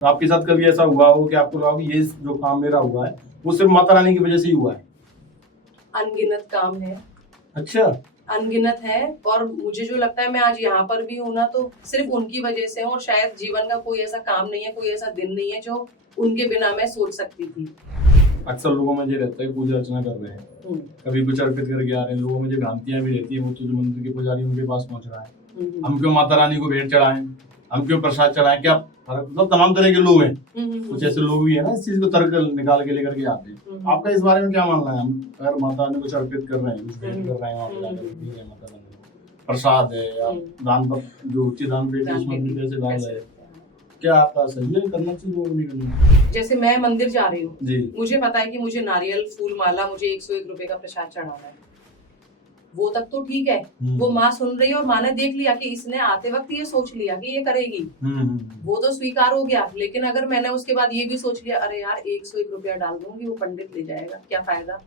तो आपके साथ कभी ऐसा हुआ हो कि आपको लगा कि ये जो काम मेरा हुआ है वो सिर्फ माता रानी की वजह से ही हुआ है? अनगिनत काम है, अच्छा। अनगिनत है। और मुझे जो लगता है मैं आज यहाँ पर भी हूँ ना, तो सिर्फ उनकी वजह से हूँ। और शायद जीवन का कोई ऐसा काम नहीं है, कोई ऐसा दिन नहीं है जो उनके बिना मैं सोच सकती थी। अक्सर लोगों में ये रहता है पूजा अर्चना कर रहे हैं, कभी कुछ अर्पित करके आ रहे हैं, लोगों में जो भ्रांतियां भी रहती है वो तो जो मंदिर के पुजारी उनके पास पहुंच रहा है, हम क्यों माता रानी को भेंट चढ़ाएं, हम क्यों प्रसाद चढ़ाएं, क्या मतलब तमाम तरह के लोग हैं। कुछ ऐसे लोग भी है ना इस चीज को तर्क निकाल के लेकर के आते हैं। आपका इस बारे में क्या मानना है? हम अगर माता रानी कुछ अर्पित कर रहे हैं, कुछ भेंट कर रहे हैं, वहाँ पे जाकर ठीक है माता रानी को प्रसाद है या दान पर जो उचित दान पेटी उसमें भी पैसे डाल रहे हैं, क्या आपका सही है, करना चाहिए वो नहीं करना चाहिए? जैसे मैं मंदिर जा रही हूँ जी, मुझे पता है कि मुझे नारियल फूल माला मुझे 101 रुपए का प्रसाद चढ़ाना है, वो तक तो ठीक है। वो माँ सुन रही है और माँ ने देख लिया कि इसने आते वक्त ये सोच लिया कि ये करेगी, वो तो स्वीकार हो गया। लेकिन अगर मैंने उसके बाद ये भी सोच लिया अरे यार 101 रुपया डाल दूंगी, वो पंडित ले जाएगा, क्या फायदा,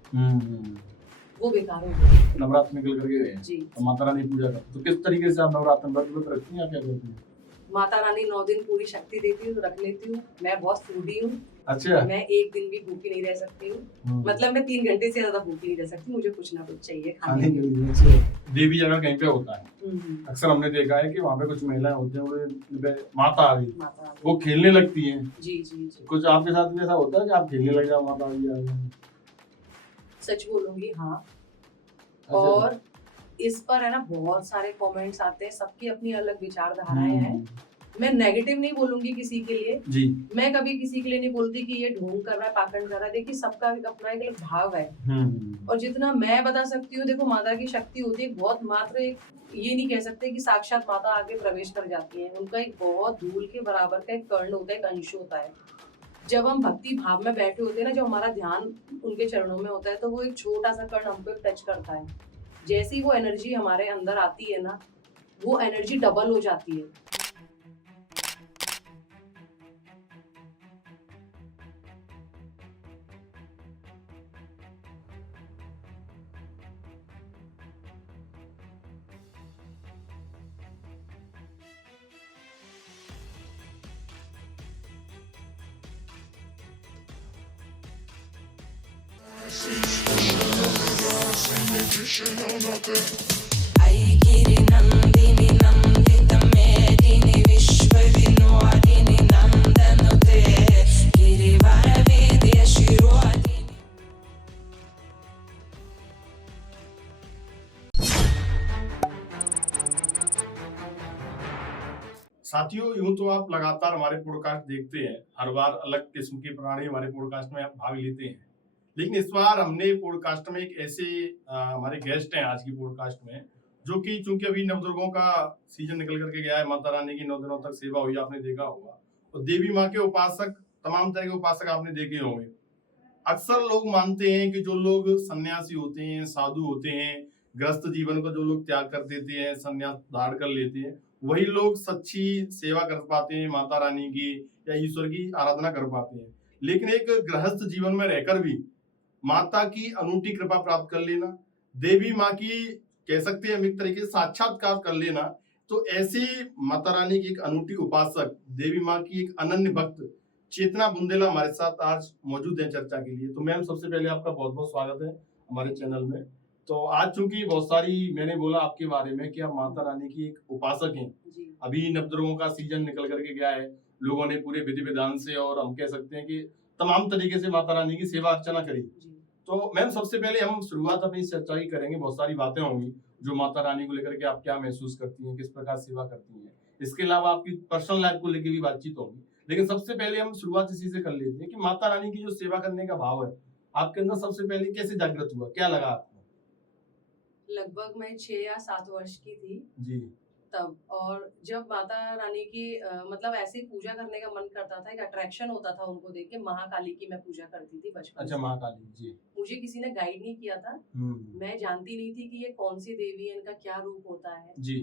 वो बेकार हो गया। नवरात्र निकल करके गए जी, तो माता रानी पूजा करते तो किस तरीके से आप नवरात्र में व्रत रखती हैं या क्या करती हैं? माता रानी 9 दिन पूरी शक्ति देती हूँ तो रख लेती हूँ। मैं बहुत फूडी हूँ, अच्छा। मैं एक दिन भी भूखी नहीं रह सकती हूँ। मतलब मैं 3 घंटे से ज्यादा भूखी नहीं रह सकती, मुझे कुछ ना कुछ चाहिए खाने के लिए। देवी जगह कहीं पे होता है, अक्सर हमने देखा है कि वहाँ पे कुछ महिलाएं होती हैं, वो माता आ गई वो खेलने लगती हैं। जी जी जी। कुछ आपके साथ में ऐसा होता है कि आप खेलने लग जाओ माता आ गई? सच बोलूंगी हाँ। अच्छा। और इस पर है ना बहुत सारे कमेंट्स आते हैं, सबकी अपनी अलग विचारधाराएं हैं। मैं नेगेटिव नहीं बोलूंगी किसी के लिए जी। मैं कभी किसी के लिए नहीं बोलती कि ये ढोंग कर रहा है, पाखंड कर रहा है। देखिए सबका अपना एक अलग भाव है। और जितना मैं बता सकती हूँ, देखो माता की शक्ति होती है बहुत मात्र एक, ये नहीं कह सकते कि साक्षात माता आगे प्रवेश कर जाती है। उनका एक बहुत धूल के बराबर का एक कर्ण होता है, एक अंश होता है। जब हम भक्ति भाव में बैठे होते हैं ना, जब हमारा ध्यान उनके चरणों में होता है, तो वो एक छोटा सा कर्ण हमको टच करता है। जैसी वो एनर्जी हमारे अंदर आती है ना, वो एनर्जी डबल हो जाती है। ऐगिरि नन्दिनि नन्दित मेदिनि विश्वविनोदिनि नन्दनुते गिरिवरवेद्य शिरोदिनि। साथियों, यूं तो आप लगातार हमारे पॉडकास्ट देखते हैं, हर बार अलग किस्म की प्राणी हमारे पॉडकास्ट में आप भाग लेते हैं, लेकिन इस बार हमने पॉडकास्ट में एक ऐसे हमारे गेस्ट हैं आज की पॉडकास्ट में, जो कि चूंकि अभी नवदुर्गों का सीजन निकल करके गया है, माता रानी की 9 दिनों तक सेवा हुई आपने देखा होगा, और देवी माँ के उपासक तमाम तरह के उपासक आपने देखे होंगे। अक्सर लोग मानते हैं कि जो लोग सन्यासी होते हैं, साधु होते हैं, गृहस्थ जीवन को जो लोग त्याग कर देते हैं, सन्यास धारण कर लेते हैं, वही लोग सच्ची सेवा कर पाते हैं माता रानी की या ईश्वर की आराधना कर पाते हैं। लेकिन एक गृहस्थ जीवन में रहकर भी माता की अनूठी कृपा प्राप्त कर लेना, देवी माँ की कह सकते हैं हम एक तरीके से साक्षात्कार कर लेना, तो ऐसी माता रानी की एक अनूठी उपासक, देवी माँ की एक अनन्य भक्त चेतना बुंदेला हमारे साथ आज मौजूद है चर्चा के लिए। तो मैम, सबसे पहले आपका बहुत बहुत स्वागत है हमारे चैनल में। तो आज चूंकि बहुत सारी मैंने बोला आपके बारे में कि आप माता रानी की एक उपासक हैं, अभी नवदुर्गों का सीजन निकल करके गया है, लोगों ने पूरे विधि विधान से और हम कह सकते हैं कि तमाम तरीके से माता रानी की सेवा अर्चना करी। तो मैम, सबसे पहले हम शुरुआत अपनी इस चर्चा की करेंगे, बहुत सारी बातें होंगी जो माता रानी को लेकर के आप क्या महसूस करती हैं, किस प्रकार सेवा करती हैं, इसके अलावा आपकी पर्सनल लाइफ को लेकर भी बातचीत होगी। लेकिन सबसे पहले हम शुरुआत इसी से कर लेते हैं कि माता रानी की जो सेवा करने का भाव है आपके अंदर सबसे पहले कैसे जागृत हुआ, क्या लगा आपको? लगभग मैं 6 या 7 वर्ष की थी जी। तब। और जब माता रानी की मतलब ऐसे ही पूजा करने का मन करता था, एक अट्रैक्शन होता था उनको देख के। महाकाली की मैं पूजा करती थी बचपन अच्छा, से। महाकाली जी। मुझे किसी ने गाइड नहीं किया था, मैं जानती नहीं थी कि ये कौन सी देवी है, इनका क्या रूप होता है जी।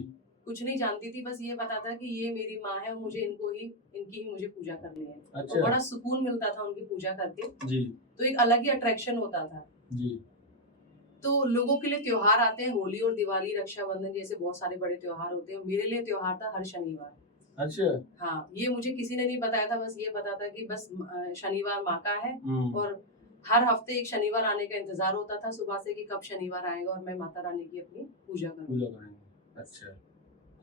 कुछ नहीं जानती थी, बस ये पता था कि ये मेरी माँ है और मुझे इनकी ही मुझे पूजा करनी है। अच्छा। और बड़ा सुकून मिलता था उनकी पूजा करके जी। तो एक अलग ही अट्रैक्शन होता था जी। तो लोगों के लिए त्योहार आते हैं, होली और दिवाली, रक्षाबंधन जैसे बहुत सारे बड़े त्योहार होते हैं। मेरे लिए त्योहार था हर शनिवार। अच्छा। हाँ, ये मुझे किसी ने नहीं बताया था, बस ये पता था कि बस शनिवार माँ का है और हर हफ्ते एक शनिवार आने का इंतजार होता था सुबह से कि कब शनिवार आएगा और मैं माता रानी की अपनी पूजा करूँ। पूजा करेंगे। अच्छा,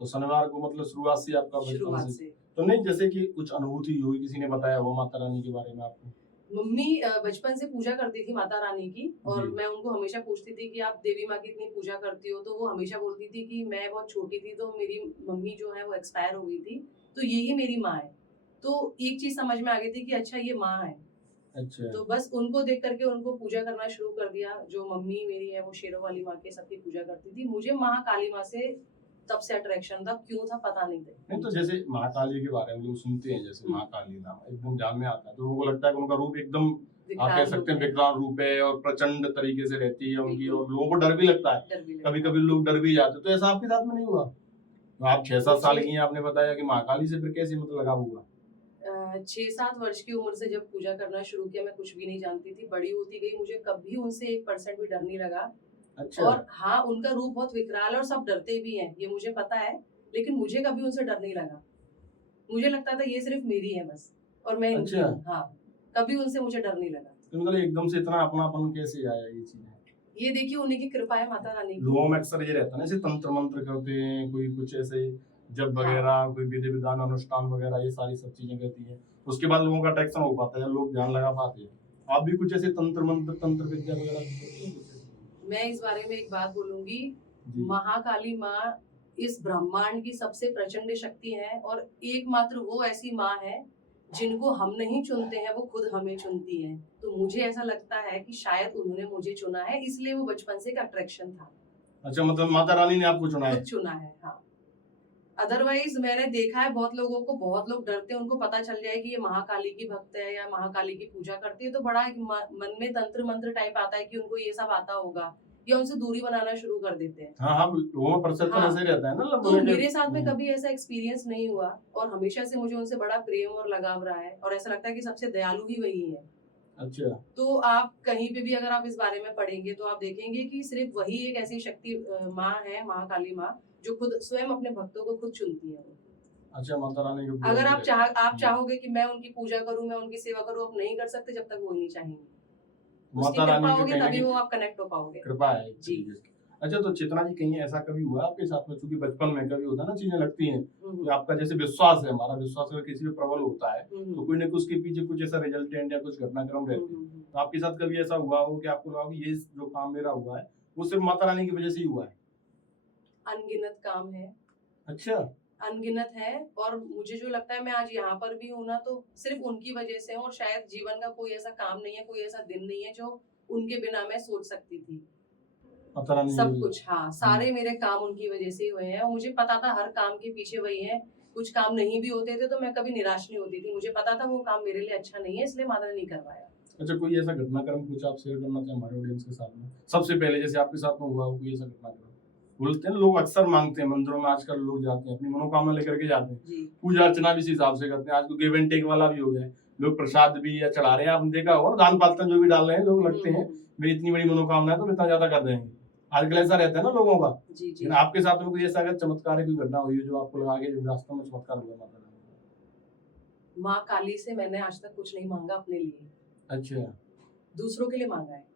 तो शनिवार को मतलब शुरुआत से आपका बचपन शुरुआत से से तो नहीं, जैसे कि कुछ अनुभूति हुई, किसी ने बताया हो माता रानी के बारे में आपको? मम्मी बचपन से पूजा करती थी माता रानी की और जी। मैं उनको हमेशा पूछती थी कि आप देवी माँ की इतनी पूजा करती हो, तो वो हमेशा बोलती थी कि मैं बहुत छोटी थी तो मेरी मम्मी जो है वो एक्सपायर हो गई थी, तो यही मेरी माँ है। तो एक चीज समझ में आ गई थी कि अच्छा ये माँ है, अच्छा। तो बस उनको देख करके उनको पूजा करना शुरू कर दिया। जो मम्मी मेरी है वो शेरों वाली माँ के सबकी पूजा करती थी। मुझे महाकाली माँ से तब से अट्रैक्शन था, क्यों था पता नहीं था। नहीं, तो जैसे महाकाली के बारे में लोग सुनते हैं, जैसे महाकाली नाम एकदम ध्यान में आता है, तो उनको लगता है कि उनका रूप एकदम आप कह सकते हैं विकराल रूप है और प्रचंड तरीके से रहती है उनकी, और लोगों को डर भी लगता है, डर भी लगता कभी कभी लोग डर भी जाते हैं। तो ऐसा आपके साथ में नहीं हुआ? तो आप 6-7 साल की हैं, आपने बताया कि महाकाली से फिर कैसे मतलब लगाव हुआ? 6-7 वर्ष की उम्र से जब पूजा करना शुरू किया, मैं कुछ भी नहीं जानती थी। बड़ी होती गई, मुझे कभी उनसे 1% भी डर नहीं लगा। अच्छा। और हाँ, उनका रूप बहुत विकराल है और सब डरते भी हैं, ये मुझे पता है, लेकिन मुझे कभी उनसे डर नहीं लगा। मुझे लगता था ये सिर्फ मेरी है बस और मैं इनकी अच्छा। हूँ। हाँ, कभी उनसे मुझे डर नहीं लगा। तो मतलब एकदम से इतना अपनापन कैसे आया ये चीजें? ये देखिए उन्हीं की कृपा है, माता रानी की। लोगों में अक्सर ये रहता है ना, ऐसे तंत्र मंत्र करते हैं, कोई कुछ ऐसे जब हाँ। वगैरह, कोई विधि विधान अनुष्ठान वगैरह, ये सारी सब चीजें रहती हैं, उसके बाद लोगों का अट्रैक्शन हो पाता है, लोग ध्यान लगा पाते हैं। आप भी कुछ ऐसे तंत्र मंत्र, तंत्र विद्या वगैरह करते हैं? मैं इस बारे में एक बात बोलूंगी, जी। महाकाली माँ इस ब्रह्मांड की सबसे प्रचंड शक्ति है और एकमात्र वो ऐसी माँ है जिनको हम नहीं चुनते हैं, वो खुद हमें चुनती है। तो मुझे ऐसा लगता है कि शायद उन्होंने मुझे चुना है, इसलिए वो बचपन से एक अट्रैक्शन था। अच्छा, मतलब माता रानी ने आपको चुना है? खुद चुना है, हाँ। अदरवाइज मैंने देखा है बहुत लोगों को, बहुत लोग डरते हैं, उनको पता चल जाए कि ये महाकाली की भक्त है या महाकाली की पूजा करती है, तो बड़ा एक मन में तंत्र मंत्र टाइप आता है कि उनको ये सब आता होगा या उनसे दूरी बनाना शुरू कर देते हैं। हाँ हाँ, लोगों में परसेप्शन हाँ। ऐसे ही रहता है ना, तो मेरे साथ में कभी ऐसा एक्सपीरियंस नहीं हुआ और हमेशा से मुझे उनसे बड़ा प्रेम और लगाव रहा है और ऐसा लगता है कि सबसे दयालु ही वही है। अच्छा। तो आप कहीं पे भी अगर आप इस बारे में पढ़ेंगे तो आप देखेंगे कि सिर्फ वही एक ऐसी शक्ति माँ है, महाकाली माँ, जो खुद स्वयं अपने भक्तों को खुद चुनती है। अच्छा, माता रानी के अगर आप चाहोगे कि मैं उनकी पूजा करूं, मैं उनकी सेवा करूं, आप नहीं कर सकते जब तक वो नहीं चाहेंगे। उसकी माता रानी कृपा की होगी कहीं ना तभी कहीं वो आप कनेक्ट हो पाओगे। कृपा है जी। अच्छा, तो चेतना जी, कहीं ऐसा कभी हुआ आपके साथ में, क्योंकि बचपन में कभी होता है ना, चीजें लगती हैं कि हम्म, आपका जैसे विश्वास है, हमारा विश्वास अगर किसी पे प्रबल होता है हम्म, तो कोई ना कुछ उसके पीछे कुछ ऐसा रिजल्टेंट या कुछ घटनाक्रम रहते हैं। तो आपके साथ कभी ऐसा हुआ हो कि आपको लगा कि ये जो काम मेरा हुआ है वो सिर्फ माता रानी की वजह से ही हुआ है? अनगिनत काम है, अच्छा। अनगिनत है और मुझे जो लगता है मैं आज यहाँ पर भी हूँ ना, तो सिर्फ उनकी वजह से हूँ और शायद जीवन का कोई ऐसा काम नहीं है, कोई ऐसा दिन नहीं है जो उनके बिना मैं सोच सकती थी। माता रानी सब की कुछ, हाँ, सारे मेरे काम उनकी वजह से ही हुए हैं और मुझे पता था हर काम के पीछे वही है। कुछ काम नहीं भी होते थे तो मैं कभी निराश नहीं होती थी, मुझे पता था वो काम मेरे लिए अच्छा नहीं है, इसलिए माता ने नहीं करवाया। अच्छा, कोई ऐसा घटनाक्रम कुछ आप शेयर करना चाहें हमारे ऑडियंस के साथ में? सबसे पहले जैसे आपके साथ में हुआ हो कोई ऐसा घटनाक्रम? बोलते हैं लोग अक्सर मांगते हैं मंदिरों में, आजकल लोग जाते हैं अपनी मनोकामना लेकर के जाते हैं, जी। पूजा अर्चना भी इसी हिसाब से करते हैं। आज तो गिव एंड टेक वाला भी हो गया है, लोग प्रसाद भी या चढ़ा रहे हैं, आपने देखा होगा दान पात्र जो भी डाल रहे हैं, लोग लगते हैं मेरी इतनी बड़ी मनोकामना है तो इतना ज्यादा कर देंगे। आजकल ऐसा रहता है ना लोगों का। जी जी। लेकिन आपके साथ में कोई ऐसा अगर चमत्कार है, कोई घटना हुई है जो आपको लगा कि वास्तव में चमत्कार हुआ माता रानी? माँ काली से मैंने आज तक कुछ नहीं मांगा अपने लिए, अच्छा। दूसरों के लिए मांगा है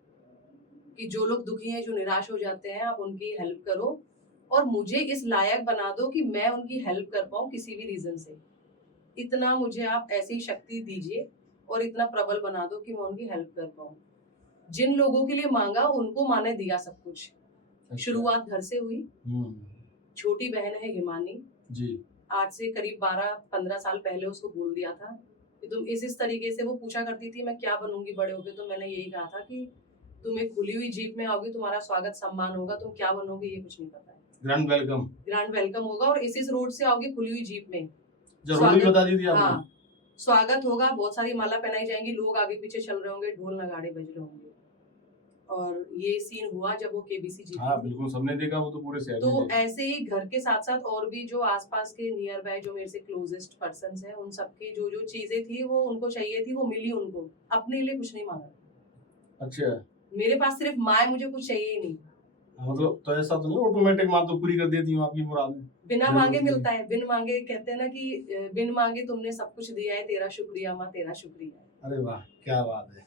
कि जो लोग दुखी हैं, जो निराश हो जाते हैं, आप उनकी हेल्प करो और मुझे इस लायक बना दो कि मैं उनकी हेल्प कर पाऊं किसी भी रीजन से। इतना मुझे आप ऐसी शक्ति दीजिए और इतना प्रबल बना दो कि मैं उनकी हेल्प कर पाऊं। जिन लोगों के लिए मांगा उनको माँ ने दिया सब कुछ। अच्छा। शुरुआत घर से हुई। हम्म। छोटी बहन है हिमानी, जी। आज से करीब 12-15 साल पहले उसको बोल दिया था कि तुम इस तरीके से, वो पूछा करती थी मैं क्या बनूंगी बड़े होके, तो मैंने यही कहा था कि तुम एक खुली हुई जीप में आओगी, तुम्हारा स्वागत सम्मान होगा, तुम क्या बनोगे ये कुछ नहीं पता है। Grand welcome. ग्रैंड वेलकम होगा और इस रोड से आओगी खुली हुई जीप में, जरूरी बता दी थी आपने। हाँ, स्वागत होगा, बहुत सारी माला पहनाई जाएंगी, लोग आगे पीछे चल रहे होंगे, ढोल नगाड़े बज रहे होंगे। और ये सीन हुआ जब वो केबीसी जीती हाँ थी। बिल्कुल, सबने देखा, वो तो पूरे शहर में तो देखा। ऐसे ही घर के साथ साथ और भी जो आसपास के नियर बाय जो मेरे से क्लोजेस्ट पर्सन्स हैं, उन सबकी जो जो चीजें थी वो उनको चाहिए थी, वो मिली उनको। अपने लिए कुछ नहीं मांगा। अच्छा। मेरे पास सिर्फ माँ है, मुझे कुछ चाहिए ही नहीं। मतलब तो ऐसा तो नहीं ऑटोमेटिक माँ तो पूरी कर देती हूँ आपकी मुरादें? बिना जरूर मांगे जी। मिलता है, बिन मांगे कहते हैं ना कि बिन मांगे तुमने सब कुछ दिया है, तेरा शुक्रिया माँ, तेरा शुक्रिया। अरे वाह, क्या बात है।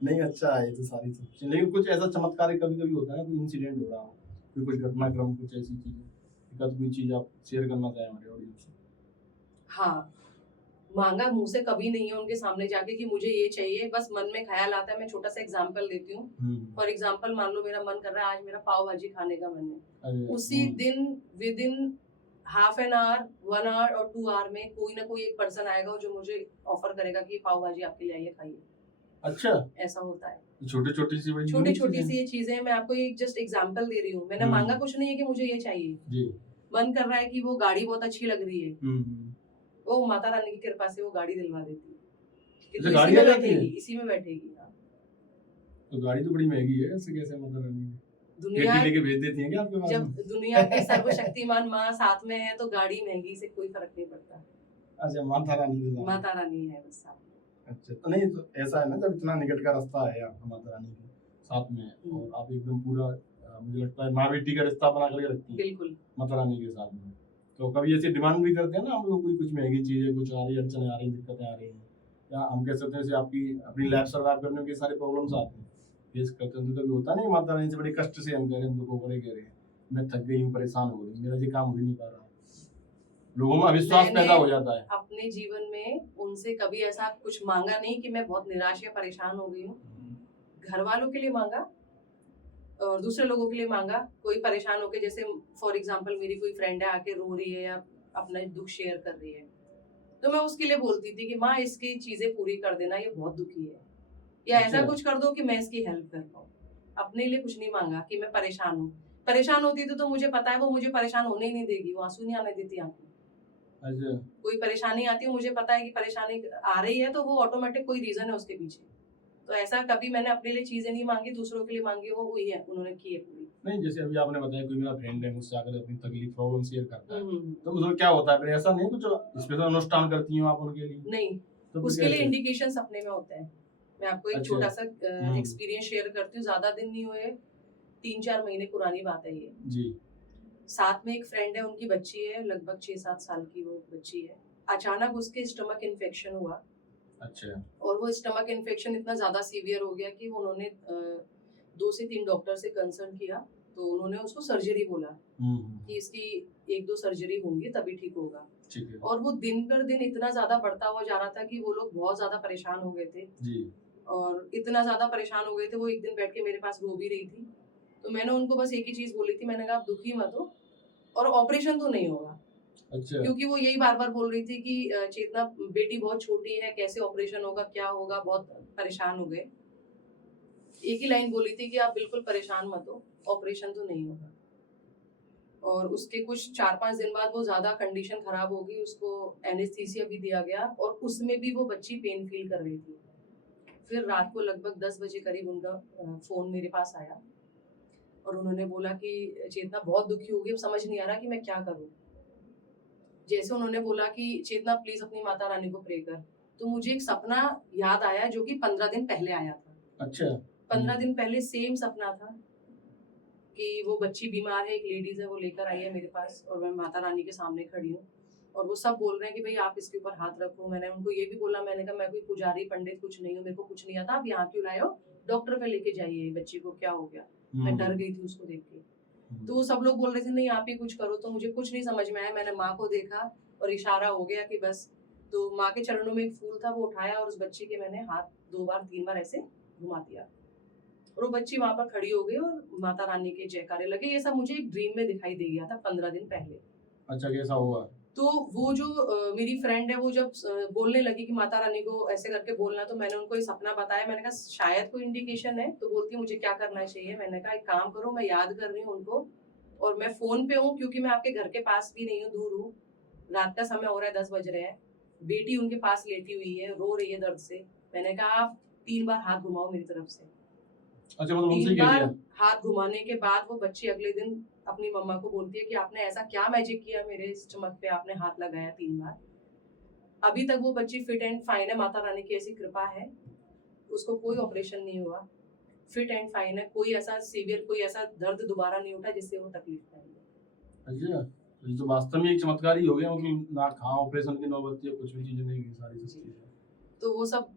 नहीं, अच्छा है ये तो सारी सब चीज़ें। लेकिन कुछ ऐसा चमत्कार कभी-कभी होता है ना, कोई इंसिडेंट हो रहा हो, कोई कुछ घटनाक्रम, कुछ ऐसी चीज़ें, एकाध कोई चीज़ आप शेयर करना चाहें हमारे ऑडियंस से? हाँ, मांगा मुंह से कभी नहीं है उनके सामने जाके कि मुझे ये चाहिए, बस मन में ख्याल आता है। मैं छोटा सा एग्जांपल देती हूँ। हुँ। फॉर एग्जांपल मान लो मेरा मन कर रहा है आज मेरा पाव भाजी खाने का मन है, अरे उसी दिन within half an hour, 1 hour और 2 आवर में कोई ना कोई एक पर्सन आएगा जो मुझे ऑफर करेगा कि पाव भाजी आपके लिए आइए खाइए। अच्छा, ऐसा होता है। छोटी-छोटी सी बड़ी छोटी यूनिक छोटी चीज़ें सी ये चीजें मैं आपको एक जस्ट एग्जांपल दे रही हूँ। मैंने मांगा कुछ नहीं है कि मुझे ये चाहिए, जी। मन कर रहा है कि वो गाड़ी बहुत अच्छी लग रही है, हुँ। वो माता रानी की कृपा से वो गाड़ी दिलवा देती है कि अच्छा, तू गाड़ी इसी आ में जाती है? बैठेगी, इसी में बैठेगी। हाँ। तो गाड़ी तो बड़ी महँगी है, ऐसे कैसे माता रानी दुनिया पेटी लेके भेज देती हैं क्या आपके पास जब में? दुनिया की सर्वशक्तिमान माँ साथ में है तो गाड़ी महंगी से कोई फर्क नहीं पड़ता। अच्छा, माता रानी के साथ। माता रानी है बस साथ में। अच्छा, तो नहीं तो ऐसा है ना, जब इतना निकट का रास्ता है आपका माता रानी के साथ में और आप एकदम पूरा मुझे लगता है माँ बेटी का रिश्ता बना करके रखती हैं बिल्कुल। माता रानी के साथ में। तो कभी ऐसी डिमांड भी करते हैं ना हम लोग, कोई कुछ महंगी चीज़ें, कुछ आ रही अड़चनें आ रही, दिक्कतें आ रही हैं, या हम कह सकते हैं जैसे आपकी अपनी लाइफ सर्वाइव करने के सारे प्रॉब्लम्स आते हैं, फेस करते हैं, तो कभी होता नहीं माता रानी से बड़े कष्ट से हम कह रहे हैं, दुखों करे कह रहे हैं, मैं थक गई हूँ, परेशान हो रही हूँ, मेरा ये काम हो ही नहीं पा रहा, लोगों में अविश्वास मैंने पैदा हो जाता है। अपने जीवन में उनसे कभी ऐसा कुछ मांगा नहीं कि मैं बहुत निराश या परेशान हो गई हूँ। घर वालों के लिए मांगा और दूसरे लोगों के लिए मांगा। कोई परेशान होके, जैसे फॉर एग्जांपल मेरी कोई फ्रेंड है आके रो रही है या अपना दुख शेयर कर रही है, तो मैं उसके लिए बोलती थी कि माँ इसकी चीजें पूरी कर देना, ये बहुत दुखी है, या ऐसा अच्छा। कुछ कर दो कि मैं इसकी हेल्प कर पाऊँ। अपने लिए कुछ नहीं मांगा कि मैं परेशान हूँ। परेशान होती तो मुझे पता है वो मुझे परेशान होने ही नहीं देगी, वो आंसू नहीं आने देती आंखों में। अच्छा, कोई परेशानी आती है, मुझे पता है कि परेशानी आ रही है तो वो ऑटोमेटिक कोई रीजन है उसके पीछे। तो ऐसा कभी मैंने अपने लिए चीजें नहीं मांगी, दूसरों के लिए मांगी, वो हुई है, उन्होंने की है पूरी। नहीं जैसे अभी आपने बताया कोई मेरा फ्रेंड है मुझसे आकर अपनी तकलीफ प्रॉब्लम शेयर करता है, हम्म। तो उसमें क्या होता है फिर? ऐसा नहीं कुछ स्पेशल अनुष्ठान करती हो आप उनके लिए? नहीं, तो फिर उसके लिए कैसे? इंडिकेशंस अपने में होते हैं। मैं आपको एक अच्छा। छोटा सा हम्म। एक्सपीरियंस शेयर करती हूँ, ज्यादा दिन नहीं हुए, 3-4 महीने पुरानी बात है ये। जी। साथ में एक फ्रेंड है, उनकी बच्ची है, लगभग 6-7 साल की वो बच्ची है। अचानक उसके स्टमक इन्फेक्शन हुआ अच्छा। और वो स्टमक इन्फेक्शन इतना ज्यादा सीवियर हो गया कि उन्होंने 2 से 3 डॉक्टर से कंसल्ट किया, तो उन्होंने उसको सर्जरी बोला कि इसकी 1-2 सर्जरी होंगी तभी ठीक होगा। ठीक है। और वो दिन पर दिन इतना ज्यादा बढ़ता हुआ जा रहा था कि वो लोग बहुत ज्यादा परेशान हो गए थे, जी। और इतना ज्यादा परेशान हो गए थे, वो एक दिन बैठ के मेरे पास रो भी रही थी। तो मैंने उनको बस एक ही चीज बोली थी, मैंने कहा आप दुखी मत हो और ऑपरेशन तो नहीं होगा, अच्छा। क्योंकि वो यही बार बार बोल रही थी कि चेतना बेटी बहुत छोटी है, कैसे ऑपरेशन होगा, क्या होगा, बहुत परेशान हो गए। एक ही लाइन बोली थी कि आप बिल्कुल परेशान मत हो, ऑपरेशन तो नहीं होगा। और उसके कुछ 4-5 दिन बाद वो ज्यादा कंडीशन खराब हो गई, उसको एनेस्थीसिया भी दिया गया और उसमें भी वो बच्ची पेन फील कर रही थी। फिर रात को लगभग 10 बजे करीब उनका फोन मेरे पास आया और उन्होंने बोला कि चेतना बहुत दुखी हो गई, अब समझ नहीं आ रहा कि मैं क्या करूं। जैसे उन्होंने बोला कि चेतना प्लीज अपनी माता रानी को प्रे कर, तो मुझे एक सपना याद आया जो कि 15 दिन पहले आया था। अच्छा। 15 दिन पहले सेम सपना था कि वो बच्ची बीमार है, एक लेडीज है, वो लेकर आई है मेरे पास और मैं माता रानी के सामने खड़ी हूँ और वो सब बोल रहे हैं कि भाई आप इसके ऊपर हाथ रखो। मैंने उनको ये भी बोला, मैंने कहा मैं कोई पुजारी पंडित कुछ नहीं हूँ, मेरे को कुछ नहीं आता, आप यहाँ क्यों लाए हो, डॉक्टर पे लेके जाइए, बच्ची को क्या हो गया। मैं डर गई थी उसको देख के। तो वो सब लोग बोल रहे थे नहीं आप ही कुछ करो, तो मुझे कुछ नहीं समझ में आया। मैंने माँ को देखा और इशारा हो गया कि बस, तो माँ के चरणों में एक फूल था, वो उठाया और उस बच्ची के मैंने हाथ 2-3 बार ऐसे घुमा दिया और वो बच्ची वहां पर खड़ी हो गई और माता रानी के जयकारे लगे। ये सब मुझे एक ड्रीम में दिखाई दे गया था 15 दिन पहले। अच्छा, कैसा हुआ? तो वो जो मेरी फ्रेंड है, वो जब बोलने लगी कि माता रानी को ऐसे करके बोलना, तो मैंने उनको ये सपना बताया। मैंने कहा शायद कोई इंडिकेशन है, तो बोलती मुझे क्या करना चाहिए। मैंने कहा एक काम करो, मैं याद कर रही हूँ उनको और मैं फोन पे हूँ, क्योंकि मैं आपके घर के पास भी नहीं हूँ, दूर हूँ, रात का समय हो रहा है, 10 बज रहे हैं, बेटी उनके पास लेटी हुई है, रो रही है दर्द से। मैंने कहा आप 3 बार हाथ घुमाओ मेरी तरफ से। अच्छा, मतलब उनसे 3 कह बार दिया? हाथ घुमाने के बाद वो बच्ची अगले दिन अपनी मम्मा को बोलती है कि आपने ऐसा क्या मैजिक किया, मेरे स्टमक पे आपने हाथ लगाया 3 बार। अभी तक वो बच्ची फिट एंड फाइन है, माता रानी की ऐसी कृपा है, उसको कोई ऑपरेशन नहीं हुआ, फिट एंड फाइन है, कोई ऐसा सीवियर, कोई ऐसा दर्द दोबारा नहीं उठा जिससे वो तकलीफ पाएगी। अच्छा। तो ये तो वास्तव में एक चमत्कार ही हो गया, मतलब ना कहाँ ऑपरेशन की नौबत थी, कुछ भी चीजें नहीं हुई, सारी सस्ती है। तो वो सब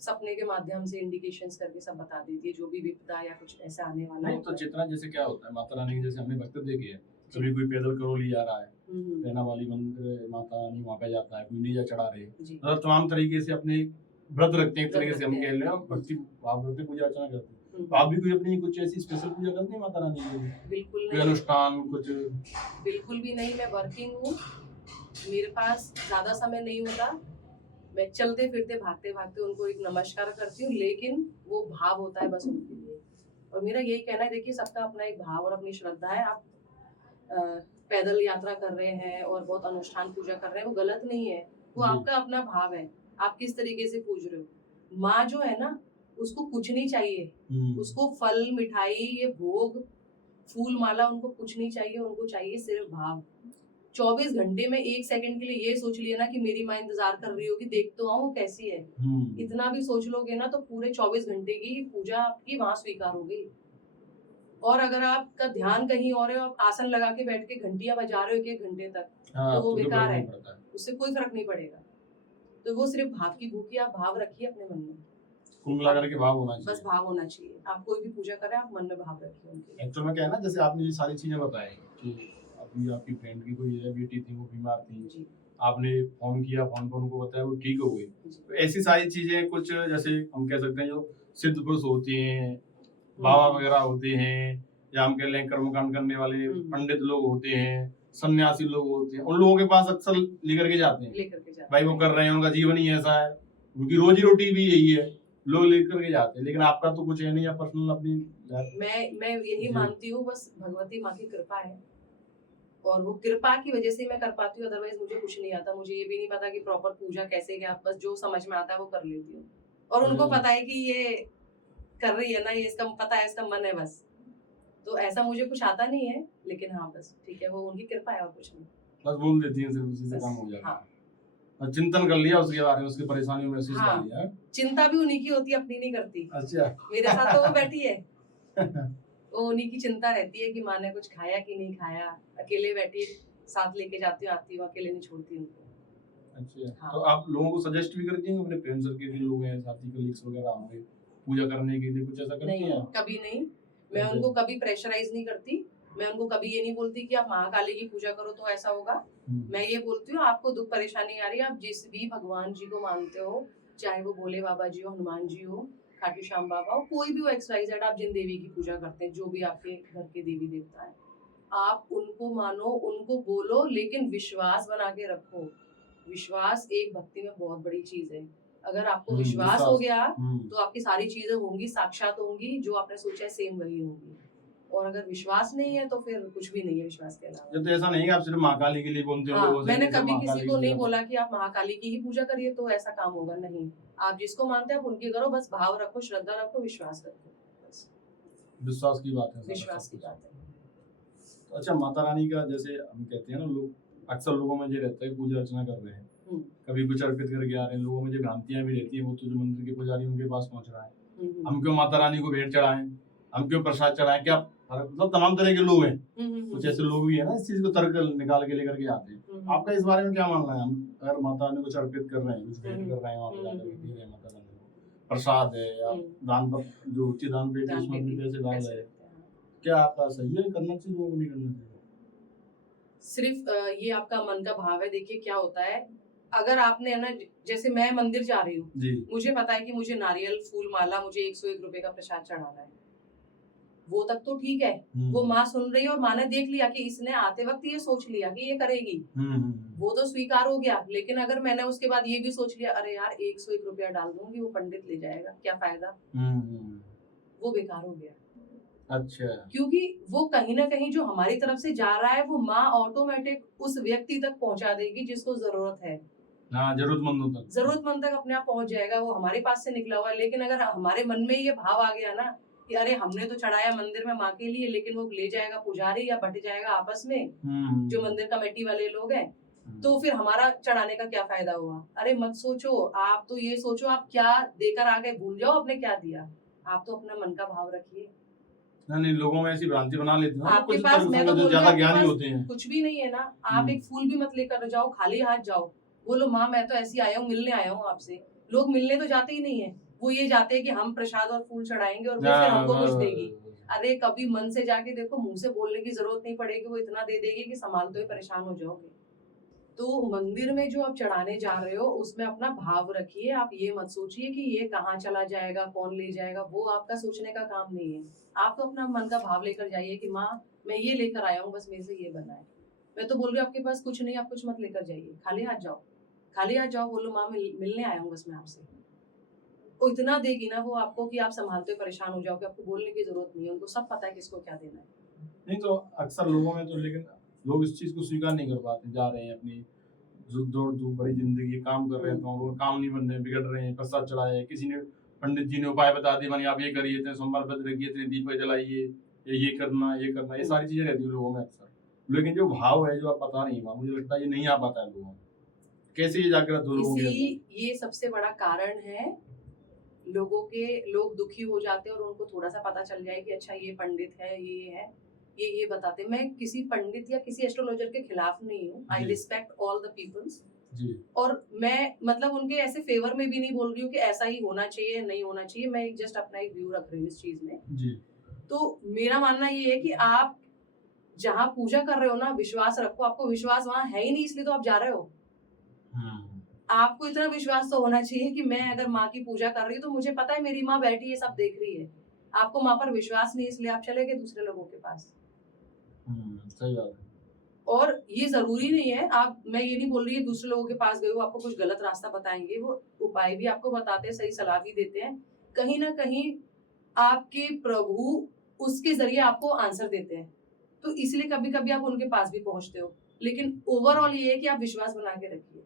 सपने के माध्यम से इंडिकेशंस करके सब बता देती है जो भी विपदा या कुछ ऐसा आने वाला नहीं होता तो है। जितना जैसे क्या होता है माता रानी के, जैसे हमने वक्तव्य देखे हैं, कभी कोई पैदल करौली जा रहा है, हम्म, रहना वाली मंदिर माता रानी वहाँ पे जाता है, कोई नीजा चढ़ा रहे, जी मतलब तमाम तरीके से अपने व्रत रखते हैं, एक व्रत तरीके से हम रखते कह हैं। रहे हैं, भक्ति भाव रखते पूजा अर्चना करते हैं। हम्म, तो आप भी कोई अपनी कुछ ऐसी स्पेशल पूजा करते हैं माता रानी की, बिल्कुल कोई नहीं, अनुष्ठान कुछ? बिल्कुल भी नहीं। मैं वर्किंग हूँ, मेरे पास ज्यादा समय नहीं होता, मैं चलते फिरते भागते भागते उनको एक नमस्कार करती हूँ, लेकिन वो भाव होता है बस उनके लिए। और मेरा यही कहना है, देखिए सबका अपना एक भाव और अपनी श्रद्धा है। आप पैदल यात्रा कर रहे हैं और बहुत अनुष्ठान पूजा कर रहे हैं, वो गलत नहीं है, वो जी। आपका अपना भाव है, आप किस तरीके से पूज रहे हो। माँ जो है ना, उसको कुछ नहीं चाहिए, उसको फल मिठाई ये भोग फूल माला उनको कुछ नहीं चाहिए, उनको चाहिए सिर्फ भाव। 24 घंटे में 1 सेकंड के लिए ये सोच लिया ना कि मेरी माँ इंतजार कर रही होगी, देख तो आऊं कैसी है, इतना भी सोच लोगे ना तो पूरे 24 घंटे की पूजा आपकी वहां स्वीकार हो गई। और अगर आपका ध्यान कहीं और है, आप आसन लगा के बैठ के घंटियां बजा रहे हो 1-1 घंटे तक, तो वो बेकार है, उससे कोई फर्क नहीं पड़ेगा। तो वो सिर्फ भाव की भूखी, आप भाव रखिए अपने मन में, कुल मिलाकर के भाव होना चाहिए, बस भाव होना चाहिए। आप कोई भी पूजा करें, आप मन में भाव रखिए उनके। एक्चुअल में क्या है ना, जैसे आपने ये सारी चीजें बताई कि अभी आपकी फ्रेंड की कोई है बेटी थी, वो बीमार थी, जी आपने फोन किया, फोन पर उनको बताया, वो ठीक हो गई। जी। तो ऐसी सारी चीजें कुछ जैसे हम कह सकते हैं जो सिद्ध पुरुष होती हैं, बाबा वगैरह होते हैं, या हम कह लें कर्मकांड करने वाले पंडित लोग होते हैं, सन्यासी लोग होते हैं, उन लोगों के पास अक्सर लेकर के जाते हैं, लेकर के जाते भाई वो कर रहे हैं, उनका जीवन ही ऐसा है, उनकी रोजी रोटी भी यही है, लोग लेकर के जाते हैं। लेकिन आपका तो कुछ है नहीं, आप पर्सनल अपनी मैं यही जी। मानती हूँ, बस भगवती माँ की कृपा है, और वो कृपा की वजह से मैं कर पाती हूँ, अदरवाइज मुझे कुछ नहीं आता। मुझे ये भी नहीं पता कि प्रॉपर पूजा कैसे, क्या, बस जो समझ में आता है वो कर लेती हूँ। और उनको पता है कि ये कर रही है ना, ये इसका पता है, इसका मन है बस। तो ऐसा मुझे कुछ आता नहीं है, लेकिन हाँ बस ठीक है, वो उनकी कृपा है और कुछ नहीं। बस बोल देती हैं, सिर्फ उसी से बस, काम हो जाता है। हाँ। और चिंतन कर लिया उसके बारे में, उसकी परेशानियों में महसूस हाँ। कर लिया। चिंता भी उन्हीं की होती है, अपनी नहीं करती। अच्छा। मेरे साथ तो वो बैठी है, वो उन्हीं की चिंता रहती है कि माँ ने कुछ खाया कि नहीं खाया। अकेले बैठी, साथ लेके जाती हूँ, आती हूँ, अकेले नहीं छोड़ती उनको। अच्छा। हाँ। तो आप लोगों को सजेस्ट भी करती हैं, अपने फ्रेंड सर्कल के लोग हैं, साथी कलीग्स वगैरह होंगे, पूजा करने के लिए कुछ ऐसा करती नहीं, हैं आप? कभी नहीं। मैं अच्छा। उनको कभी प्रेशराइज नहीं करती। मैं उनको कभी ये नहीं बोलती कि आप महाकाली की पूजा करो तो ऐसा होगा। मैं ये बोलती हूँ, आपको दुख परेशानी आ रही है, आप जिस भी भगवान जी को मानते हो, चाहे वो भोले बाबा जी हो, हनुमान जी हो, खाटू श्याम बाबा हो, कोई भी हो, XYZ, आप जिन देवी की पूजा करते हैं, जो भी आपके घर के देवी देवता है, आप उनको मानो, उनको बोलो, लेकिन विश्वास बना के रखो। विश्वास एक भक्ति में बहुत बड़ी चीज है। अगर आपको विश्वास हो गया तो आपकी सारी चीजें होंगी, साक्षात होंगी, जो आपने सोचा है सेम वही होंगी। और अगर विश्वास नहीं है तो फिर कुछ भी नहीं है विश्वास के अलावा। तो ऐसा नहीं है आप सिर्फ महाकाली के लिए बोलते हो हाँ, लोगों से, मैंने कि सब कभी महाकाली किसी की को नहीं पूजा बोला कि आप महाकाली की ही पूजा करिए तो ऐसा काम होगा, नहीं। आप जिसको मानते हैं आप उनकी करो, बस भाव रखो, श्रद्धा रखो, विश्वास रखो, बस करो। विश्वास की बात है सारा, विश्वास सब की कुछ। बात है। तो अच्छा, माता रानी का जैसे हम कहते हैं ना, लोग अक्सर लोगों में ये रहता है पूजा अर्चना कर रहे हैं, कभी कुछ अर्पित करके आ रहे हैं, लोगों में जो भ्रांतियां भी रहती है, वो तो जो मंदिर के पुजारी उनके पास पहुंच रहा है, हम क्यों माता रानी को भेंट चढ़ाएं, हम क्यों प्रसाद चढ़ाएं, क्या मतलब तमाम तरह के लोग हैं, कुछ ऐसे लोग भी है ना इस चीज को तर्क निकाल के लेकर के आते हैं। आपका इस बारे में क्या मानना है? हम अगर माता रानी कुछ अर्पित कर रहे हैं, कुछ भेंट कर रहे हैं, वहाँ पे जाकर के दे रहे हैं माता रानी को, प्रसाद है या दान पर जो उच्च दान पेटी है, उसमें अपने पैसे डाल रहे हैं, क्या आपका सही है, करना चाहिए लोगों को, नहीं करना चाहिए? सिर्फ ये आपका मन का भाव है। देखिए क्या होता है, अगर आपने है ना, जैसे मैं मंदिर जा रही हूँ, मुझे पता है कि मुझे नारियल फूल माला, मुझे 101 रुपए का प्रसाद चढ़ाना है, वो तक तो ठीक है, वो माँ सुन रही है और माँ ने देख लिया कि इसने आते वक्त ये सोच लिया कि ये करेगी, वो तो स्वीकार हो गया। लेकिन अगर मैंने उसके बाद ये भी सोच लिया, अरे यार 101 रुपया डाल दूंगी, वो पंडित ले जाएगा, क्या फायदा, वो बेकार हो गया। अच्छा। क्योंकि वो कहीं ना कहीं जो हमारी तरफ से जा रहा है, वो माँ ऑटोमेटिक उस व्यक्ति तक पहुंचा देगी जिसको जरूरत है। हाँ, जरूरतमंद तक अपने आप पहुंच जाएगा, वो हमारे पास से निकला हुआ है। लेकिन अगर हमारे मन में ये भाव आ गया ना कि अरे हमने तो चढ़ाया मंदिर में माँ के लिए, लेकिन वो ले जाएगा पुजारी या बट जाएगा आपस में जो मंदिर कमेटी वाले लोग हैं, तो फिर हमारा चढ़ाने का क्या फायदा हुआ। अरे मत सोचो, आप तो ये सोचो आप क्या देकर आ गए, भूल जाओ आपने क्या दिया। आप तो अपना मन का भाव रखिए। नहीं, लोगों में ऐसी भ्रांति बना लेते हैं आपके कुछ पास तो मैं तो जो बोल रही ज्यादा हूँ, ज्ञानी आपके होते हैं। पास कुछ भी नहीं है ना, आप हम्म। एक फूल भी मत लेकर जाओ, खाली हाथ जाओ, बोलो माँ मैं तो ऐसी आया हूँ, मिलने आया हूँ आपसे। लोग मिलने तो जाते ही नहीं है, वो ये जाते हैं कि हम प्रसाद और फूल चढ़ाएंगे और वो फिर हमको कुछ देगी। अरे कभी मन से जाके देखो, मुंह से बोलने की जरूरत नहीं पड़ेगी, वो इतना दे देगी कि संभालते हुए परेशान हो जाओगे। तो मंदिर में जो आप चढ़ाने जा रहे हो उसमें अपना भाव रखिए, आप ये मत सोचिए कि ये कहाँ चला जाएगा, कौन ले जाएगा, वो आपका सोचने का काम नहीं है। आप तो अपना मन का भाव लेकर जाइए कि माँ मैं ये लेकर आया हूँ, बस मेरे से ये बना है। मैं तो बोल रही हूँ आपके पास कुछ नहीं, आप कुछ मत लेकर जाइए, खाली हाथ जाओ, खाली हाथ जाओ, बोलो माँ मिलने आया हूँ बस मैं आपसे। वो इतना देगी ना वो आपको कि आप संभालते हुए परेशान हो जाओगे, आपको बोलने की जरूरत नहीं है, उनको सब पता है किसको क्या देना है। नहीं तो अक्सर लोगों में तो, लेकिन लोग इस चीज को स्वीकार नहीं कर पाते, जा रहे हैं अपनी दौड़ धूप भरी जिंदगी, काम कर रहे हैं तो वो काम नहीं बन रहे, बिगड़ रहे हैं, प्रसाद चढ़ाया है, किसी ने पंडित जी ने उपाय बता दिए, मानी आप ये करिए, इतने सोमवार व्रत रखिए, इतने दीप जलाइए, ये करना, ये सारी चीजें रहती है लोगों में अक्सर। लेकिन जो भाव है जो आप पता नहीं, मुझे लगता है ये नहीं आ पाता है लोगों में, कैसे ये जागृत हो लोगों के अंदर। ये सबसे बड़ा कारण है, लोग दुखी हो जाते हैं और उनको थोड़ा सा पता चल जाए कि अच्छा ये पंडित है, ये है, ये बताते। मैं किसी पंडित या किसी एस्ट्रोलॉजर के खिलाफ नहीं हूँ, आई जी। Respect all the peoples. जी। और मैं मतलब उनके ऐसे फेवर में भी नहीं बोल रही हूँ कि ऐसा ही होना चाहिए नहीं होना चाहिए, मैं जस्ट अपना एक व्यू रख रही हूँ इस चीज में। जी। तो मेरा मानना ये है कि आप जहाँ पूजा कर रहे हो ना, विश्वास रखो, आपको विश्वास वहां है ही नहीं इसलिए तो आप जा रहे हो। आपको इतना विश्वास तो होना चाहिए कि मैं अगर माँ की पूजा कर रही हूँ तो मुझे पता है मेरी माँ बैठी है, सब देख रही है। आपको माँ पर विश्वास नहीं इसलिए आप चले गए दूसरे लोगों के पास। सही बात है। और ये जरूरी नहीं है, मैं ये नहीं बोल रही है दूसरे लोगों के पास गए हो आपको कुछ गलत रास्ता बताएंगे, वो उपाय भी आपको बताते हैं, सही सलाह भी देते हैं। कहीं ना कहीं आपके प्रभु उसके जरिए आपको आंसर देते हैं, तो इसलिए कभी कभी आप उनके पास भी पहुंचते हो। लेकिन ओवरऑल ये है कि आप विश्वास बना के रखिए,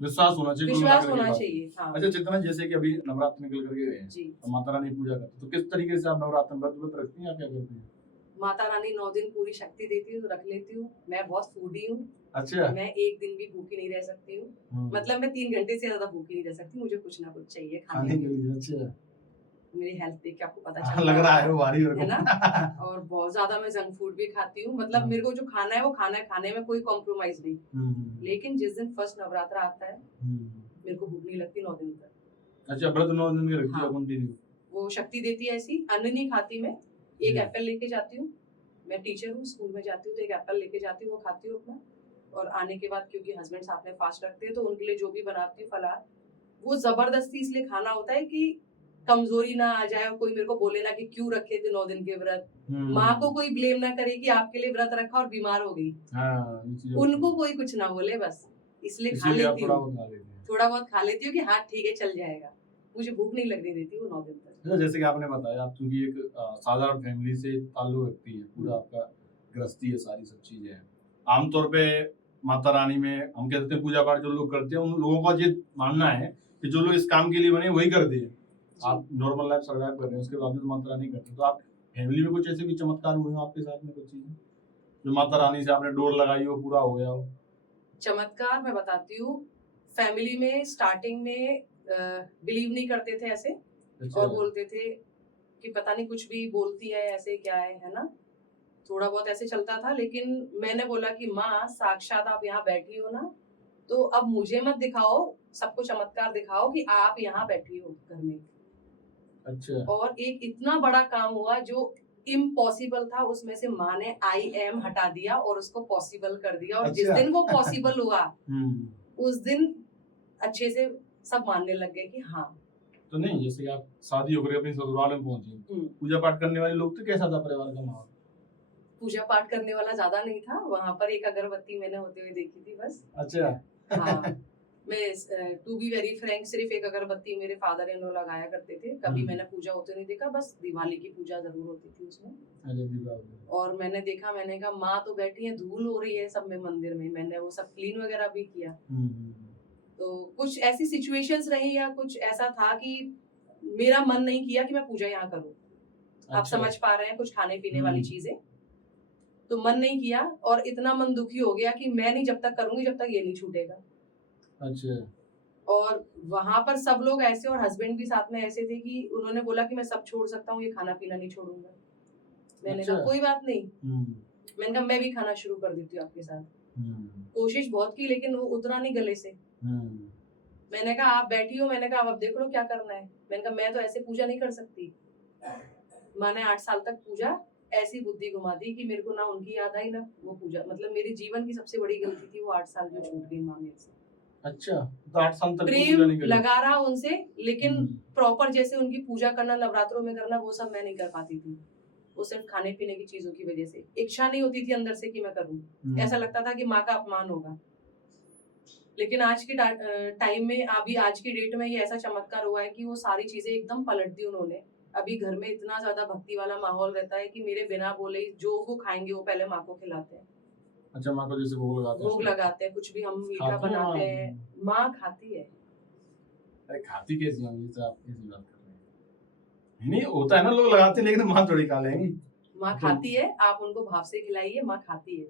विश्वास होना चाहिए, कुल विश्वास मिलाकर होना के बात। चाहिए। हाँ अच्छा चितना, जैसे कि अभी नवरात्र निकल करके गए हैं, जी। तो माता रानी पूजा करते, तो किस तरीके से आप नवरात्र में व्रत रखती हैं या क्या करती हैं? माता रानी 9 दिन पूरी शक्ति देती हूँ तो रख लेती हूँ। मैं बहुत फूडी हूँ, अच्छा। मैं एक दिन भी भूखी नहीं रह सकती हूँ। मतलब मैं 3 घंटे से ज्यादा भूखी नहीं रह सकती, मुझे कुछ ना कुछ चाहिए खाने खाने के लिए। अच्छा। मेरी हेल्थ देख के आपको पता चल लग रहा है वो भारी है ना। और बहुत ज्यादा मैं जंक फूड भी खाती हूँ, मतलब मेरे को जो खाना है वो खाना है, खाने में कोई कॉम्प्रोमाइज नहीं। लेकिन जिस दिन फर्स्ट नवरात्र आता है मेरे को भूख नहीं लगती 9 दिन तक। अच्छा, व्रत 9 दिन के रखती है कंटिन्यू? वो शक्ति देती है ऐसी। अन्न नहीं खाती मैं, एक जी। एप्पल लेके जाती हूँ, मैं टीचर हूँ, स्कूल में जाती हूँ तो एक एप्पल लेके जाती हूँ, वो खाती हूँ अपना। और आने के बाद क्योंकि हस्बैंड साथ में फास्ट रखते हैं तो उनके लिए जो भी बनाती हूँ फलाहार, वो जबरदस्ती इसलिए खाना होता है कि कमजोरी ना आ जाए और कोई मेरे को बोले ना कि क्यों रखे थे 9 दिन के व्रत। माँ को कोई ब्लेम ना करे कि आपके लिए व्रत रखा और बीमार हो गई। उनको कोई कुछ ना बोले, बस इसलिए खा लेती हूँ, थोड़ा बहुत खा लेती हूँ कि हाँ ठीक है चल जाएगा, मुझे भूख नहीं लगने देती वो 9 दिन तक। जैसे कि आपने बताया, आप क्योंकि एक साधारण फैमिली से ताल्लुक रखती है, पूरा आपका गृहस्थी है, सारी सब चीजें हैं। आमतौर पे माता रानी में हम कहते हैं पूजा पाठ जो लोग करते हैं, उन लोगों का ये मानना है कि जो लोग इस काम के लिए बने वही करते हैं। आप नॉर्मल लाइफ सर्वाइव कर रहे हैं, उसके बावजूद माता रानी करते हैं। तो आप फैमिली में कुछ ऐसे भी चमत्कार हुए हो आपके साथ में, कुछ चीजें जो माता रानी से आपने डोर लगाई हो पूरा हो गया हो? चमत्कार मैं बताती हूँ। फैमिली में स्टार्टिंग में बिलीव नहीं करते थे ऐसे। अच्छा। और बोलते थे कि पता नहीं कुछ भी बोलती है ऐसे, क्या है ना, थोड़ा बहुत ऐसे चलता था। लेकिन मैंने बोला कि माँ साक्षात आप यहाँ बैठी हो ना, तो अब मुझे मत दिखाओ, सबको चमत्कार दिखाओ कि आप यहाँ बैठी हो घर में। अच्छा। और एक इतना बड़ा काम हुआ जो इम्पॉसिबल था, उसमें से माँ ने आई एम हटा दिया और उसको पॉसिबल कर दिया। और जिस अच्छा। दिन वो पॉसिबल हुआ उस दिन अच्छे से सब मानने लग गए कि हाँ। तो नहीं, जैसे आप शादी होकर अपनी ससुराल में पहुंची, पूजा पाठ करने वाले लोग, तो कैसा था परिवार का माहौल? पूजा पाठ करने वाला ज्यादा नहीं था वहां पर, एक अगरबत्ती मैंने होते हुए देखी थी बस। अच्छा। हाँ। मैं टू बी वेरी फ्रैंक, सिर्फ एक अगरबत्ती मेरे फादर इन लॉ लगाया करते थे, कभी मैंने पूजा होते नहीं देखा, बस दिवाली की पूजा जरूर होती थी उसमें। और मैंने देखा, मैंने कहा माँ तो बैठी है, धूल हो रही है सब में मंदिर में, मैंने वो सब क्लीन वगैरह भी किया। तो कुछ ऐसी सिचुएशंस रही या कुछ ऐसा था कि मेरा मन नहीं किया कि मैं पूजा यहाँ करूँ। आप समझ पा रहे हैं, कुछ खाने पीने वाली चीजें, तो मन नहीं किया। और इतना मन दुखी हो गया कि मैं नहीं जब तक करूंगी जब तक ये नहीं छूटेगा। अच्छा। और वहां पर सब लोग ऐसे, और हस्बैंड भी साथ में ऐसे थे कि उन्होंने बोला कि मैं सब छोड़ सकता हूँ, ये खाना पीना नहीं छोड़ूंगा। मैंने अच्छा। कहा कोई बात नहीं, हम्म, मैंने कहा मैं भी खाना शुरू कर देती हूँ आपके साथ। हम्म, कोशिश बहुत की लेकिन वो उतरा नहीं गले से। हम्म, मैंने कहा आप बैठी हो, मैंने कहा अब देख लो क्या करना है। मैंने कहा मैं तो ऐसे पूजा नहीं कर सकती। माँ ने 8 साल तक पूजा ऐसी बुद्धि घुमा दी कि मेरे को ना उनकी याद आई ना वो पूजा, मतलब मेरे जीवन की सबसे बड़ी गलती थी वो 8 साल जो छूट गई माँ मेरे से। अच्छा, तो 8 साल तक वो प्रेम पूजा नहीं करी। लगा रहा उनसे, लेकिन हम्म, प्रॉपर जैसे उनकी पूजा करना, नवरात्रों में करना, वो सब मैं नहीं कर पाती थी। वो सिर्फ खाने पीने की चीजों की वजह से, इच्छा नहीं होती थी अंदर से कि मैं करूं। ऐसा लगता था कि माँ का अपमान होगा। लेकिन आज के टाइम में, अभी आज की डेट में ये ऐसा चमत्कार हुआ है कि वो सारी चीजें एकदम पलट दी उन्होंने। अभी घर में इतना ज्यादा भक्ति वाला माहौल रहता है कि मेरे बिना बोले ही जो वो खाएंगे वो पहले माँ को खिलाते हैं, अच्छा, माँ को जैसे भोग लगाते हैं भोग उसमें। लगाते हैं, कुछ भी हम मीठा खाती है बनाते माँ? हैं, माँ खाती है। अरे खाती कैसी होंगी, तो आप कैसी बात कर रहे हैं? नहीं होता है ना, लोग लगाते हैं लेकिन माँ थोड़ी खा लेंगी। माँ तो- खाती है, आप उनको भाव से खिलाइए, माँ खाती है।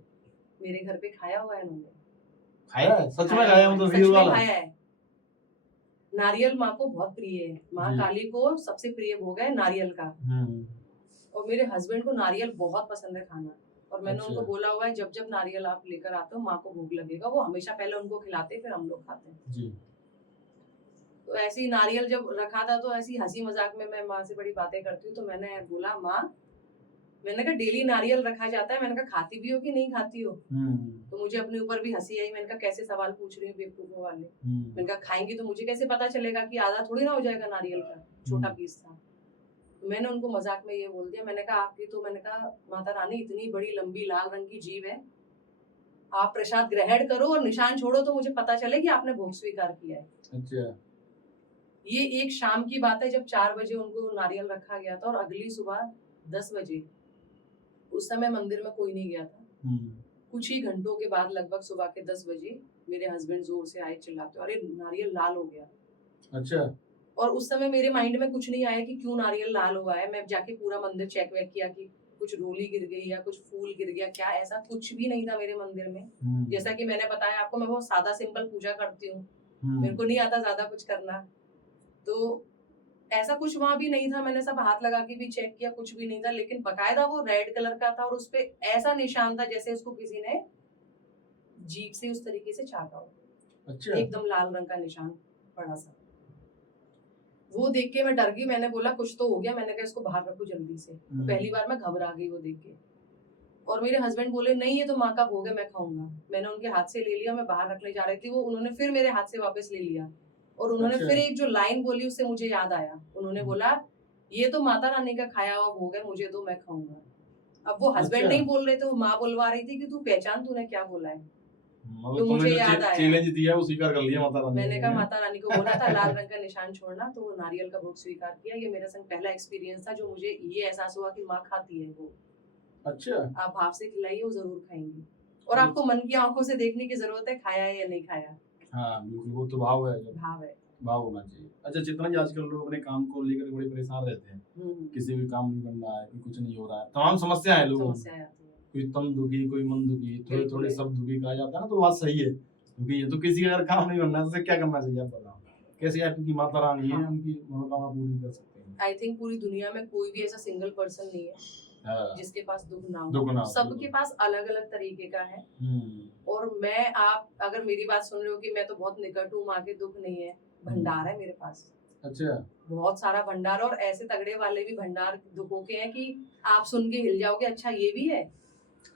मेरे घर पे खाया हुआ है उन्होंने। खाया है, सच में खाया खाया हुआ मतलब है, रियल सच में वाला। खाया है। नारियल माँ को बहुत प्रिय है। माँ जी। काली को सबसे प्रिय भोग है नारियल का। हम्म, और मेरे हस्बैंड को नारियल बहुत पसंद है खाना। और मैंने अच्छा। उनको बोला हुआ है जब जब नारियल आप लेकर आते हो माँ को भोग लगेगा, वो हमेशा पहले उनको खिलाते फिर हम लोग खाते हैं। जी। तो ऐसे ही नारियल जब रखा था तो ऐसी हंसी मजाक में मैं माँ से बड़ी बातें करती हूँ, तो मैंने बोला माँ, मैंने कहा डेली नारियल रखा जाता है, मैंने कहा खाती भी हो कि नहीं खाती हो? हम्म, तो मुझे अपने ऊपर भी हंसी आई। मैंने कहा कैसे सवाल पूछ रही हो बेवकूफों वाले। हम्म, मैंने कहा खाएंगी तो मुझे कैसे पता चलेगा कि आधा थोड़ी ना हो जाएगा नारियल का, छोटा पीस था। तो मैंने उनको मजाक में ये बोल दिया, मैंने कहा आपकी तो, मैंने कहा माता रानी इतनी बड़ी लंबी लाल रंग की जीभ है, आप प्रसाद ग्रहण करो और निशान छोड़ो तो मुझे पता चले कि आपने भोग स्वीकार किया है। अच्छा। ये एक शाम की बात है जब 4 बजे उनको नारियल रखा गया था और अगली सुबह 10 बजे, उस समय मंदिर में कोई नहीं गया था। हम्म, कुछ ही घंटों के बाद लगभग सुबह के 10 बजे मेरे हस्बैंड जोर से आए चिल्लाते, अरे नारियल लाल हो गया। अच्छा। और उस समय मेरे माइंड में कुछ नहीं आया कि क्यों नारियल लाल हुआ है। मैं जाके पूरा मंदिर चेक वेक किया कि कुछ रोली गिर गई या कुछ फूल गिर गया क्या, ऐसा कुछ भी नहीं था मेरे मंदिर में। जैसा कि मैंने बताया आपको, मैं बहुत सादा सिंपल पूजा करती हूँ, मेरे को नहीं आता ज्यादा कुछ करना। तो ऐसा कुछ वहां भी नहीं था। मैंने सब हाथ लगा के भी चेक किया, कुछ भी नहीं था। लेकिन बकायदा वो रेड कलर का था और उसपे ऐसा निशान था जैसे उसको किसी ने जीभ से उस तरीके से चाटा हो। अच्छा। एकदम लाल रंग का निशान बड़ा सा। वो देख के मैं डर गई। मैंने बोला कुछ तो हो गया। मैंने कहा इसको बाहर रखो जल्दी से। तो पहली बार मैं घबरा गई वो देख के। और मेरे हस्बैंड बोले नहीं ये तो माँ का भोग है, मैं खाऊंगा। मैंने उनके हाथ से ले लिया, मैं बाहर रखने जा रही थी, वो उन्होंने फिर मेरे हाथ से वापस ले लिया। और उन्होंने अच्छा। फिर एक जो लाइन बोली उससे मुझे याद आया। उन्होंने बोला ये तो माता रानी का खाया हुआ भोग है, मुझे तो मैं खाऊंगा। अब वो हस्बैंड अच्छा। नहीं बोल रहे थे, वो माँ बुलवा रही थी कि तू पहचान तूने क्या बोला है। मतलब तो तुमने मुझे जो याद आया। चैलेंज दिया वो स्वीकार कर लिया माता रानी मैंने ने। कहा माता रानी को बोला था लाल रंग का निशान छोड़ना, तो वो नारियल का भोग स्वीकार किया। ये मेरा संग पहला एक्सपीरियंस था जो मुझे ये एहसास हुआ कि माँ खाती है वो। अच्छा। आप भाव से खिलाइए, वो जरूर खाएंगी। और आपको मन की आंखों से देखने की जरूरत है खाया है या नहीं खाया। हाँ बिल्कुल, वो तो भाव है, जो भाव है। भाव होना चाहिए। अच्छा, जितना जी आजकल लोग अपने काम को लेकर बड़े परेशान रहते हैं, किसी भी काम नहीं बन रहा है, कोई कुछ नहीं हो रहा है, तमाम समस्याएं हैं लोगों में। समस्या आती है। कोई तन दुखी, कोई मन दुखी, थोड़े बिल्कुल थोड़े है। सब दुखी कहा जाता है ना, तो बात सही है। क्योंकि ये तो किसी का अगर काम नहीं बनना है तो उसे क्या करना चाहिए, आप बताओ। कैसे आपकी माता रानी है, हाँ। उनकी मनोकामना पूरी कर सकते हैं। आई थिंक पूरी दुनिया में कोई भी ऐसा सिंगल पर्सन नहीं है हाँ। जिसके पास दुख ना दुख ना हो। हो, सबके बिल्कुल। पास अलग अलग तरीके का है। हम्म, और मैं, आप अगर मेरी बात सुन रहे हो कि मैं तो बहुत निकट हूँ, माँ के दुख नहीं है, भंडार है मेरे पास, अच्छा। बहुत सारा भंडार। और ऐसे तगड़े वाले भी भंडार दुखों के हैं कि आप सुन के हिल जाओगे, अच्छा ये भी है।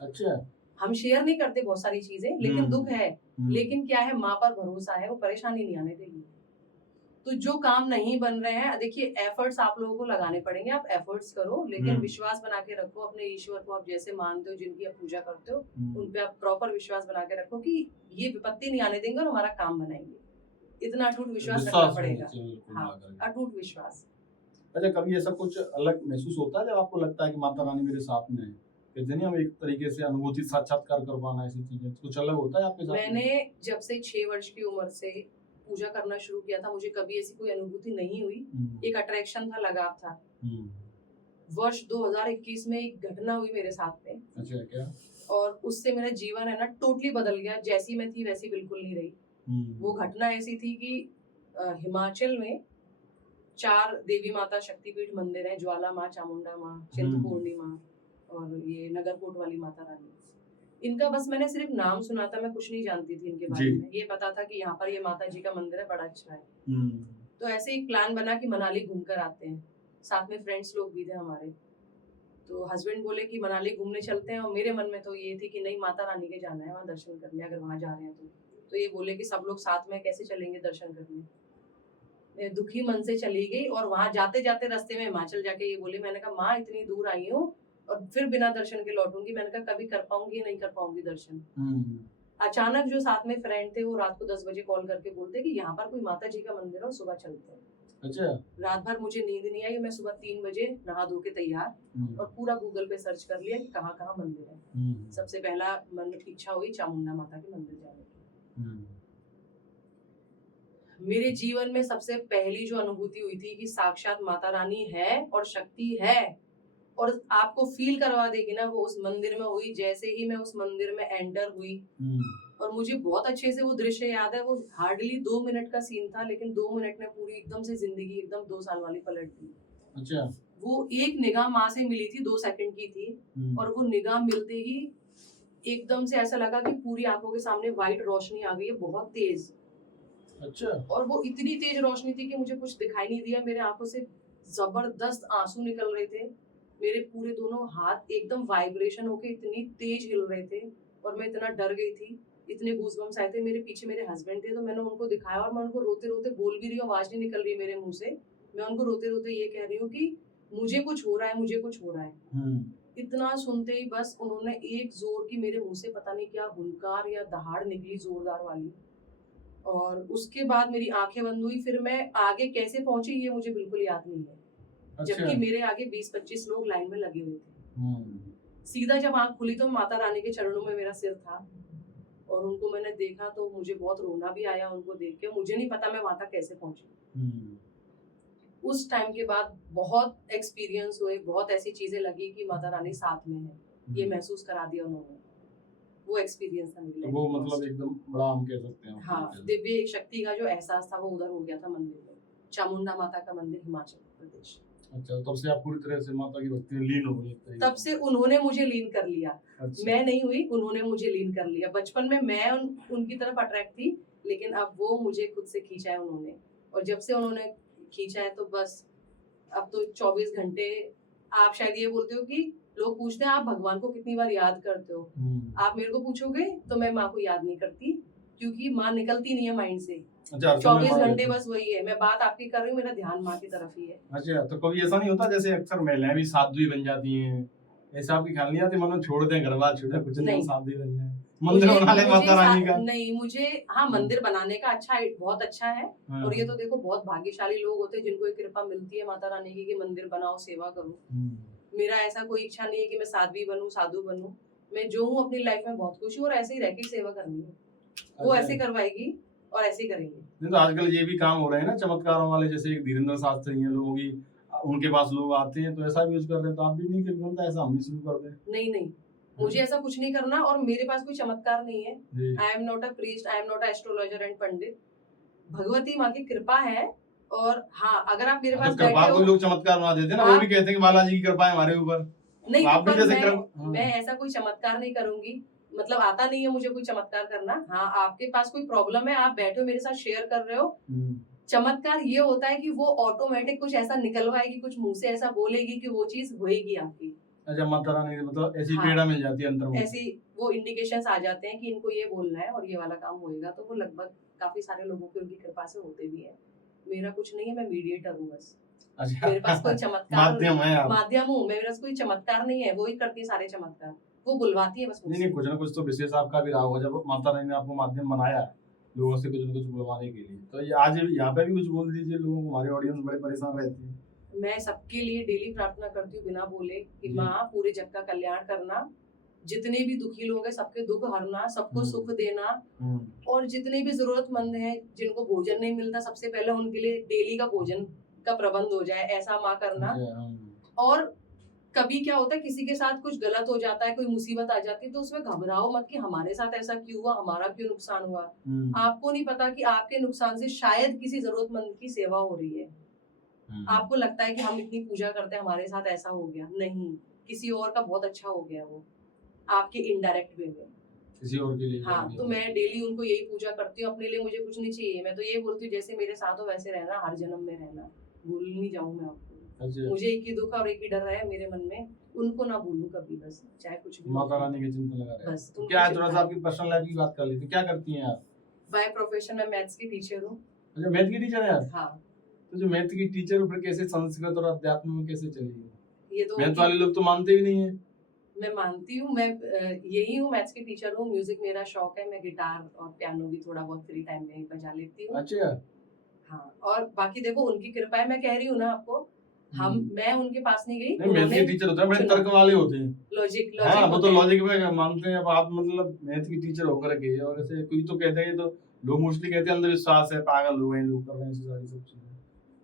अच्छा। हम शेयर नहीं करते बहुत सारी चीजें, लेकिन दुख है। लेकिन क्या है, माँ पर भरोसा है, वो परेशानी नहीं आने देगी। तो जो काम नहीं बन रहे हैं, देखिए एफर्ट्स आप लोगों को लगाने पड़ेंगे, आप एफर्ट्स करो, लेकिन विश्वास बना के रखो अपने ईश्वर को। आप जैसे मानते हो, जिनकी आप पूजा करते हो, उन पे आप प्रॉपर विश्वास बना के रखो कि ये विपत्ति नहीं आने देंगे और हमारा काम बनाएंगे। इतना अटूट विश्वास रखना पड़ेगा। हाँ, अटूट विश्वास। अच्छा, कभी ऐसा कुछ अलग महसूस होता है जब आपको लगता है कि माता रानी मेरे साथ में है? कहते नहीं हम एक तरीके से अनुभूति साक्षात्कार कर पाना, ऐसी चीजें कुछ अलग होता है आपके साथ? मैंने जब से 6 वर्ष की उम्र से पूजा करना शुरू किया था, मुझे कभी ऐसी कोई अनुभूति नहीं हुई। एक अट्रैक्शन था, लगाव था। वर्ष 2021 में एक घटना हुई मेरे साथ में। अच्छा, क्या? और उससे मेरा जीवन है ना टोटली बदल गया। जैसी मैं थी वैसी बिल्कुल नहीं रही। वो घटना ऐसी थी कि हिमाचल में 4 देवी माता शक्तिपीठ मंदिर हैं, ज्वाला माँ, चामुंडा माँ, चिंतपूर्णी माँ और ये नगरकोट वाली माता रानी। इनका बस मैंने सिर्फ नाम सुना था, मैं कुछ नहीं जानती थी इनके बारे जी। में। ये पता था कि यहाँ पर ये माता जी का मंदिर है, बड़ा अच्छा है। हम्म, तो ऐसे एक प्लान बना कि मनाली घूमकर आते हैं, साथ में फ्रेंड्स लोग भी थे हमारे। तो हस्बैंड बोले कि मनाली घूमने चलते हैं, और मेरे मन में तो ये थी कि नहीं, माता रानी के जाना है वहाँ दर्शन करने, अगर वहाँ जा रहे हैं तो ये बोले कि सब लोग साथ में कैसे चलेंगे दर्शन करने। मैं दुखी मन से चली गई, और वहां जाते जाते रास्ते में हिमाचल जाके ये बोली, मैंने कहा माँ इतनी दूर आई हूँ और फिर बिना दर्शन के लौटूंगी। मैंने कहा कभी कर पाऊंगी या नहीं कर पाऊंगी दर्शन। अचानक जो साथ में फ्रेंड थे वो रात को 10 बजे कॉल करके बोलते कि यहाँ पर कोई माता जी का मंदिर है और सुबह चलते हैं। अच्छा। रात भर मुझे नींद नहीं आई, मैं सुबह 3 बजे नहा धो के तैयार और पूरा गूगल पे सर्च कर लिया कि कहाँ कहाँ मंदिर है। सबसे पहला मन में इच्छा हुई चामुंडा माता के मंदिर जाने की। मेरे जीवन में सबसे पहली जो अनुभूति हुई थी कि साक्षात माता रानी है और शक्ति है, और आपको फील करवा देगी ना, वो उस मंदिर में हुई। जैसे ही मैं उस मंदिर में एंटर हुई, और मुझे बहुत अच्छे से वो दृश्य याद है। वो हार्डली 2 मिनट का सीन था, लेकिन 2 मिनट में पूरी एकदम से जिंदगी एकदम 2 साल वाली पलट दी। अच्छा। वो एक निगाह माँ से मिली थी, 2 सेकंड की थी, और वो निगाह मिलते ही एकदम से ऐसा लगा कि पूरी आंखों के सामने व्हाइट रोशनी आ गई है, बहुत तेज। अच्छा। और वो इतनी तेज रोशनी थी कि मुझे कुछ दिखाई नहीं दिया। मेरे आंखों से जबरदस्त आंसू निकल रहे थे। मेरे पूरे दोनों हाथ एकदम वाइब्रेशन होके इतनी तेज हिल रहे थे, और मैं इतना डर गई थी। इतने गूज़बम्स आए थे। मेरे पीछे मेरे हस्बैंड थे, तो मैंने उनको दिखाया, और मैं उनको रोते रोते बोल भी रही हूँ, आवाज नहीं निकल रही मेरे मुंह से। मैं उनको रोते रोते ये कह रही हूँ कि मुझे कुछ हो रहा है, मुझे कुछ हो रहा है। इतना सुनते ही बस उन्होंने एक जोर की मेरे मुंह से पता नहीं क्या हुंकार या दहाड़ निकली जोरदार वाली, और उसके बाद मेरी आंखें बंद हुई। फिर मैं आगे कैसे पहुंची ये मुझे बिल्कुल याद नहीं है। अच्छा। जबकि मेरे आगे 20-25 लोग लाइन में लगे हुए थे। सीधा जब आंख खुली तो माता रानी के चरणों में मेरा सिर था, और उनको मैंने देखा तो मुझे बहुत रोना भी आया उनको देख के। मुझे नहीं पता मैं वहां तक कैसे पहुंची। उस टाइम के बाद बहुत एक्सपीरियंस हुए, बहुत ऐसी चीजें लगी कि माता रानी साथ में है, ये महसूस करा दिया उन्होंने। वो एक्सपीरियंस था मेरे लिए। वो मतलब एकदम बड़ा हम कह सकते हैं। हाँ, दिव्य शक्ति का जो एहसास था वो उधर हो गया था मंदिर में। चामुंडा माता का मंदिर, हिमाचल प्रदेश। अच्छा, तब से आप पूरी तरह से माता की भक्ति में लीन हो गई। तब से उन्होंने मुझे लीन कर लिया। अच्छा। मैं नहीं हुई, उन्होंने मुझे लीन कर लिया। बचपन में मैं उनकी तरफ अट्रैक्ट थी, लेकिन अब वो मुझे खुद से खींचा है उन्होंने। और जब से उन्होंने खींचा है तो बस अब तो 24 घंटे। आप शायद ये बोलते हो कि लोग पूछते हैं आप भगवान को कितनी बार याद करते हो। आप मेरे को पूछोगे तो मैं माँ को याद नहीं करती, क्योंकि माँ निकलती नहीं है माइंड से। अच्छा, 24 घंटे बस वही है। मैं बात आपकी कर रही हूँ, मेरा ध्यान माँ की तरफ ही है। अच्छा, तो कभी ऐसा नहीं होता जैसे अक्सर महिलाएं भी साध्वी बन जाती हैं, ऐसा आपकी ख्याल नहीं आती मन में छोड़ दें घर बार, छोड़ कुछ नहीं, साध्वी बन जाए, मंदिर बना ले माता रानी का? नहीं, मुझे हाँ मंदिर बनाने का बहुत अच्छा है। और ये तो देखो बहुत भाग्यशाली लोग होते हैं जिनको ये कृपा मिलती है माता रानी की कि मंदिर बनाओ, सेवा करो। मेरा ऐसा कोई इच्छा नहीं है कि मैं साध्वी बनूं, साधु बनूं। मैं जो हूँ अपनी लाइफ में बहुत खुश हूँ, और ऐसे ही रह के सेवा करनी है। वो ऐसे करवाएगी और ऐसे ही करेंगे। नहीं तो आजकल ये भी काम हो रहे हैं ना चमत्कारों वाले, जैसे एक धीरेन्द्र शास्त्री हैं, लोगों की उनके पास लोग आते हैं तो ऐसा भी यूज कर रहे हैं। तो आप भी नहीं करते ऐसा, हम भी शुरू कर दें? नहीं, मुझे ऐसा कुछ नहीं करना, और मेरे पास कोई चमत्कार नहीं है। I am not a priest, I am not an astrologer and pandit. Bhagwati माँ की कृपा है। और हाँ, अगर आप मेरे पास बैठे हो, लोग चमत्कार बना देते हैं ना, वो भी कहते हैं कि बालाजी की कृपा है हमारे ऊपर। नहीं, आप भी जैसे मैं ऐसा कोई चमत्कार नहीं करूंगी। मतलब आता नहीं है मुझे कोई चमत्कार करना। हाँ, आपके पास कोई प्रॉब्लम है, आप बैठे हो मेरे साथ शेयर कर रहे हो। चमत्कार ये होता है कि वो ऑटोमेटिक कुछ ऐसा निकलवाएगी, कुछ मुंह से ऐसा बोलेगी कि वो चीज होएगी आपकी। अच्छा, माता रानी मतलब ऐसी प्रेरणा मिल जाती है अंतर में, ऐसी वो इंडिकेशंस आ जाते हैं कि इनको ये बोलना है और ये वाला काम होएगा। तो वो लगभग काफी सारे लोगों के उनकी कृपा से होते भी है। मेरा कुछ नहीं है, मैं मीडिएटर हूँ बस। अच्छा। मेरे पास कोई चमत्कार माध्यम हूँ, मेरे पास कोई चमत्कार नहीं है। वो ही करती है सारे चमत्कार, वो बुलवाती है बस। नहीं, कुछ ना कुछ तो विशेष आपका भी रहा होगा जब माता रानी ने आपको माध्यम बनाया लोगों से कुछ न कुछ बुलवाने के लिए। तो ये आज यहाँ पे भी कुछ बोल दीजिए, लोगों को, हमारे ऑडियंस बड़े परेशान रहते हैं। मैं सबके लिए डेली प्रार्थना करती हूँ बिना बोले कि माँ पूरे जग का कल्याण करना, जितने भी दुखी लोग हैं सबके दुख हरना, सबको सुख देना, और जितने भी जरूरतमंद हैं जिनको भोजन नहीं मिलता, सबसे पहले उनके लिए डेली का भोजन का प्रबंध हो जाए, ऐसा माँ करना। और कभी क्या होता है किसी के साथ कुछ गलत हो जाता है, कोई मुसीबत आ जाती है, तो उसमें घबराओ मत कि हमारे साथ ऐसा क्यों हुआ, हमारा क्यों नुकसान हुआ। आपको नहीं पता कि आपके नुकसान से शायद किसी जरूरतमंद की सेवा हो रही है। आपको लगता है कि हम इतनी पूजा करते हैं हमारे साथ ऐसा हो गया, नहीं, किसी और का बहुत अच्छा हो गया वो आपके इनडायरेक्ट वे में। किसी और के लिए हाँ, कर तो दिया। मैं डेली उनको यही पूजा करती हूँ, अपने लिए मुझे कुछ नहीं चाहिए। मैं तो यही बोलती हूँ जैसे मेरे साथ हो वैसे रहना, हर जन्म में रहना, भूल नहीं जाऊं मैं आपको। अच्छा, मुझे एक ही दुख और एक ही डर है मेरे मन में, उनको ना भूलूं कभी, बस चाहे कुछ भी हो माता जाए। रानी के चिंतन लगा रहे हैं। बस तो उनकी क्या है, चिंता थोड़ा सा है। आपकी पर्सनल लाइफ की बात कर लेते हैं, क्या करती हैं आप? बाय प्रोफेशन मैं मैथ्स की टीचर हूँ। अच्छा, मैथ की टीचर है आप? हाँ, तो जो मैथ की टीचर हो, फिर कैसे संस्कृत और अध्यात्म में कैसे चली? ये तो मैथ वाले लोग तो मानते भी नहीं है। मैं मानती हूँ, मैं यही हूँ, मैथ्स की टीचर हूँ। म्यूजिक मेरा शौक है, मैं गिटार और पियानो भी थोड़ा बहुत फ्री टाइम में बजा लेती हूँ। अच्छा, हाँ, और बाकी देखो उनकी कृपा है, मैं कह रही हूँ ना आपको, मैं उनके पास नहीं गई, नहीं, मैथ के टीचर होते हैं बड़े तर्क वाले होते हैं। लॉजिक हाँ, वो तो होता है। लॉजिक में मानते हैं। अब आप मतलब मैथ की टीचर होकर के, और ऐसे कोई तो कहते हैं, तो लोग मोस्टली कहते हैं अंधविश्वास है, पागल हो गए लोग, कर रहे हैं ऐसी सारी सब चीजें।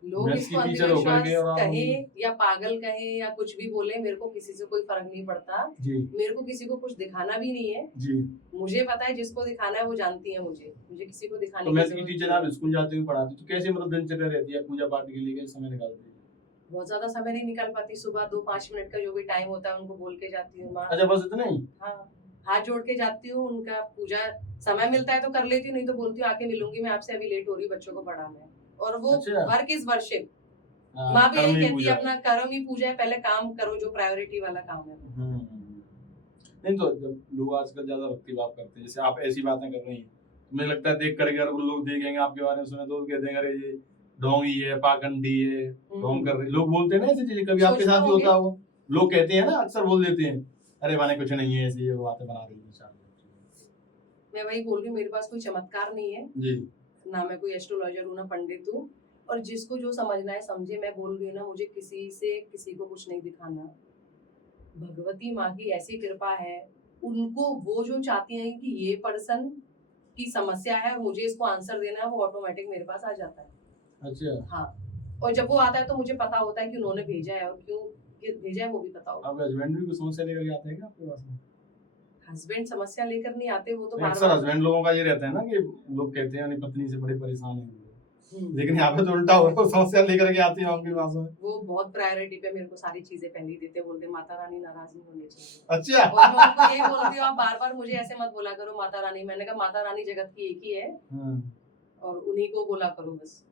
लोग मैथ्स इसको की टीचर होकर अंधविश्वास के और आप कहे या पागल कहे या कुछ भी बोले, मेरे को किसी से कोई फर्क नहीं पड़ता। जी मेरे को किसी को कुछ दिखाना भी नहीं है। जी। मुझे पता है जिसको दिखाना है वो जानती है मुझे किसी को दिखाने तो की मैथ्स की जरूरत टीचर नहीं आप है। स्कूल जाते हुए पढ़ाते, तो कैसे मतलब दिनचर्या रहती है, पूजा पाठ के लिए कैसे समय निकालते हैं? बहुत ज्यादा समय नहीं निकाल पाती, सुबह 2-5 मिनट का जो भी टाइम होता है उनको बोल के जाती हूँ। माँ, अच्छा, बस इतना ही? हाँ, हाथ जोड़ के जाती हूँ, उनका पूजा समय मिलता है तो कर लेती हूँ, नहीं तो बोलती हूँ आके मिलूंगी मैं आपसे, अभी लेट हो रही हूँ बच्चों को पढ़ाना है। और वो अच्छा। वर्क इज वर्शिप, हाँ, माँ भी यही कर्म ही कहती पूजा है, अपना कर्म ही पूजा है, पहले काम करो जो प्रायोरिटी वाला काम है। नहीं, तो जब लोग आजकल ज्यादा भक्ति भाव करते हैं, जैसे आप ऐसी बातें कर रही हैं, तो मुझे लगता है देख करके अगर वो लोग देखेंगे आपके बारे में, सुने तो वो कहते हैं अरे ये ढोंगी है, पाखंडी है, ढोंग कर रहे, लोग बोलते हैं ना ऐसी चीजें। कभी आपके सोचते साथ भी होंगे। होता हो? लोग कहते हैं ना, अक्सर बोल देते हैं, अरे माने कुछ नहीं है, ऐसी ये बातें बना रही है चार लोग। मैं वही बोल रही हूँ, मेरे पास कोई चमत्कार नहीं है, जी ना मैं कोई एस्ट्रोलॉजर हूँ ना पंडित हूँ। और जिसको जो समझना है समझे। मैं बोल रही हूँ ना, मुझे किसी से किसी को कुछ नहीं दिखाना। भगवती माँ की ऐसी कृपा है, उनको वो जो चाहती हैं कि ये पर्सन की समस्या है और मुझे इसको आंसर देना है, वो ऑटोमेटिक मेरे पास आ जाता है। अच्छा। हाँ, और जब वो आता है तो मुझे पता होता है कि उन्होंने भेजा है और क्यों भेजा है वो भी पता होता है। आपके हस्बैंड भी कुछ समस्या लेकर आते हैं क्या आपके पास में? हस्बैंड समस्या लेकर नहीं आते, वो तो नहीं, बार अक्सर बार हस्बैंड लोगों का ये रहता है ना कि लोग कहते हैं अपनी पत्नी से बड़े परेशान हैं, लेकिन यहाँ पे तो उल्टा हो रहा है, समस्या लेकर के आती है आपके पास में। वो बहुत प्रायोरिटी पे मेरे को सारी चीजें पहले ही देते, बोलते माता रानी नाराज नहीं होनी चाहिए। अच्छा। और मैं उनको यही बोलती हूँ, आप बार बार मुझे ऐसे मत बोला करो माता रानी। मैंने कहा माता रानी जगत की एक ही है और उन्हीं को बोला करो बस।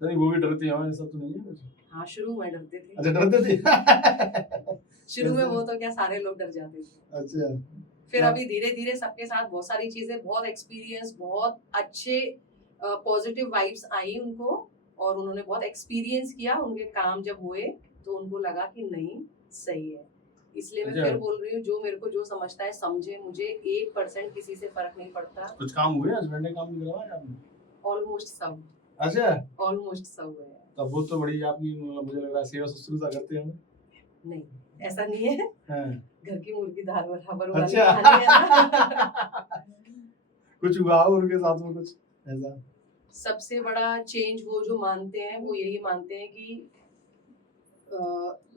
नहीं, वो भी डरती है, ऐसा तो नहीं है कुछ? हाँ, शुरू में डरते थे। अच्छा, डरते थे। शुरू में वो तो क्या सारे लोग डर जाते थे। अच्छा। फिर अभी धीरे धीरे सबके साथ बहुत सारी चीजें, बहुत एक्सपीरियंस, बहुत अच्छे पॉजिटिव वाइब्स आई उनको, और उन्होंने बहुत एक्सपीरियंस किया। उनके काम जब हुए तो उनको लगा कि नहीं सही है। इसलिए मैं अच्छा। फिर बोल रही हूँ, जो मेरे को जो समझता है समझे, मुझे 1% किसी से फर्क नहीं पड़ता। कुछ काम हुए, हस्बैंड ने काम नहीं करवाया आपने? ऑलमोस्ट सब, अच्छा, ऑलमोस्ट सब हुए हैं। तब वो तो बड़ी आपकी, मतलब मुझे लग रहा है सेवा शुश्रूषा करते हैं। नहीं, ऐसा नहीं है, हाँ। घर की मुर्गी दाल बराबर वाली अच्छा। कहानी है ना। कुछ हुआ हो उनके साथ में कुछ ऐसा? सबसे बड़ा चेंज वो जो मानते हैं, वो यही मानते हैं कि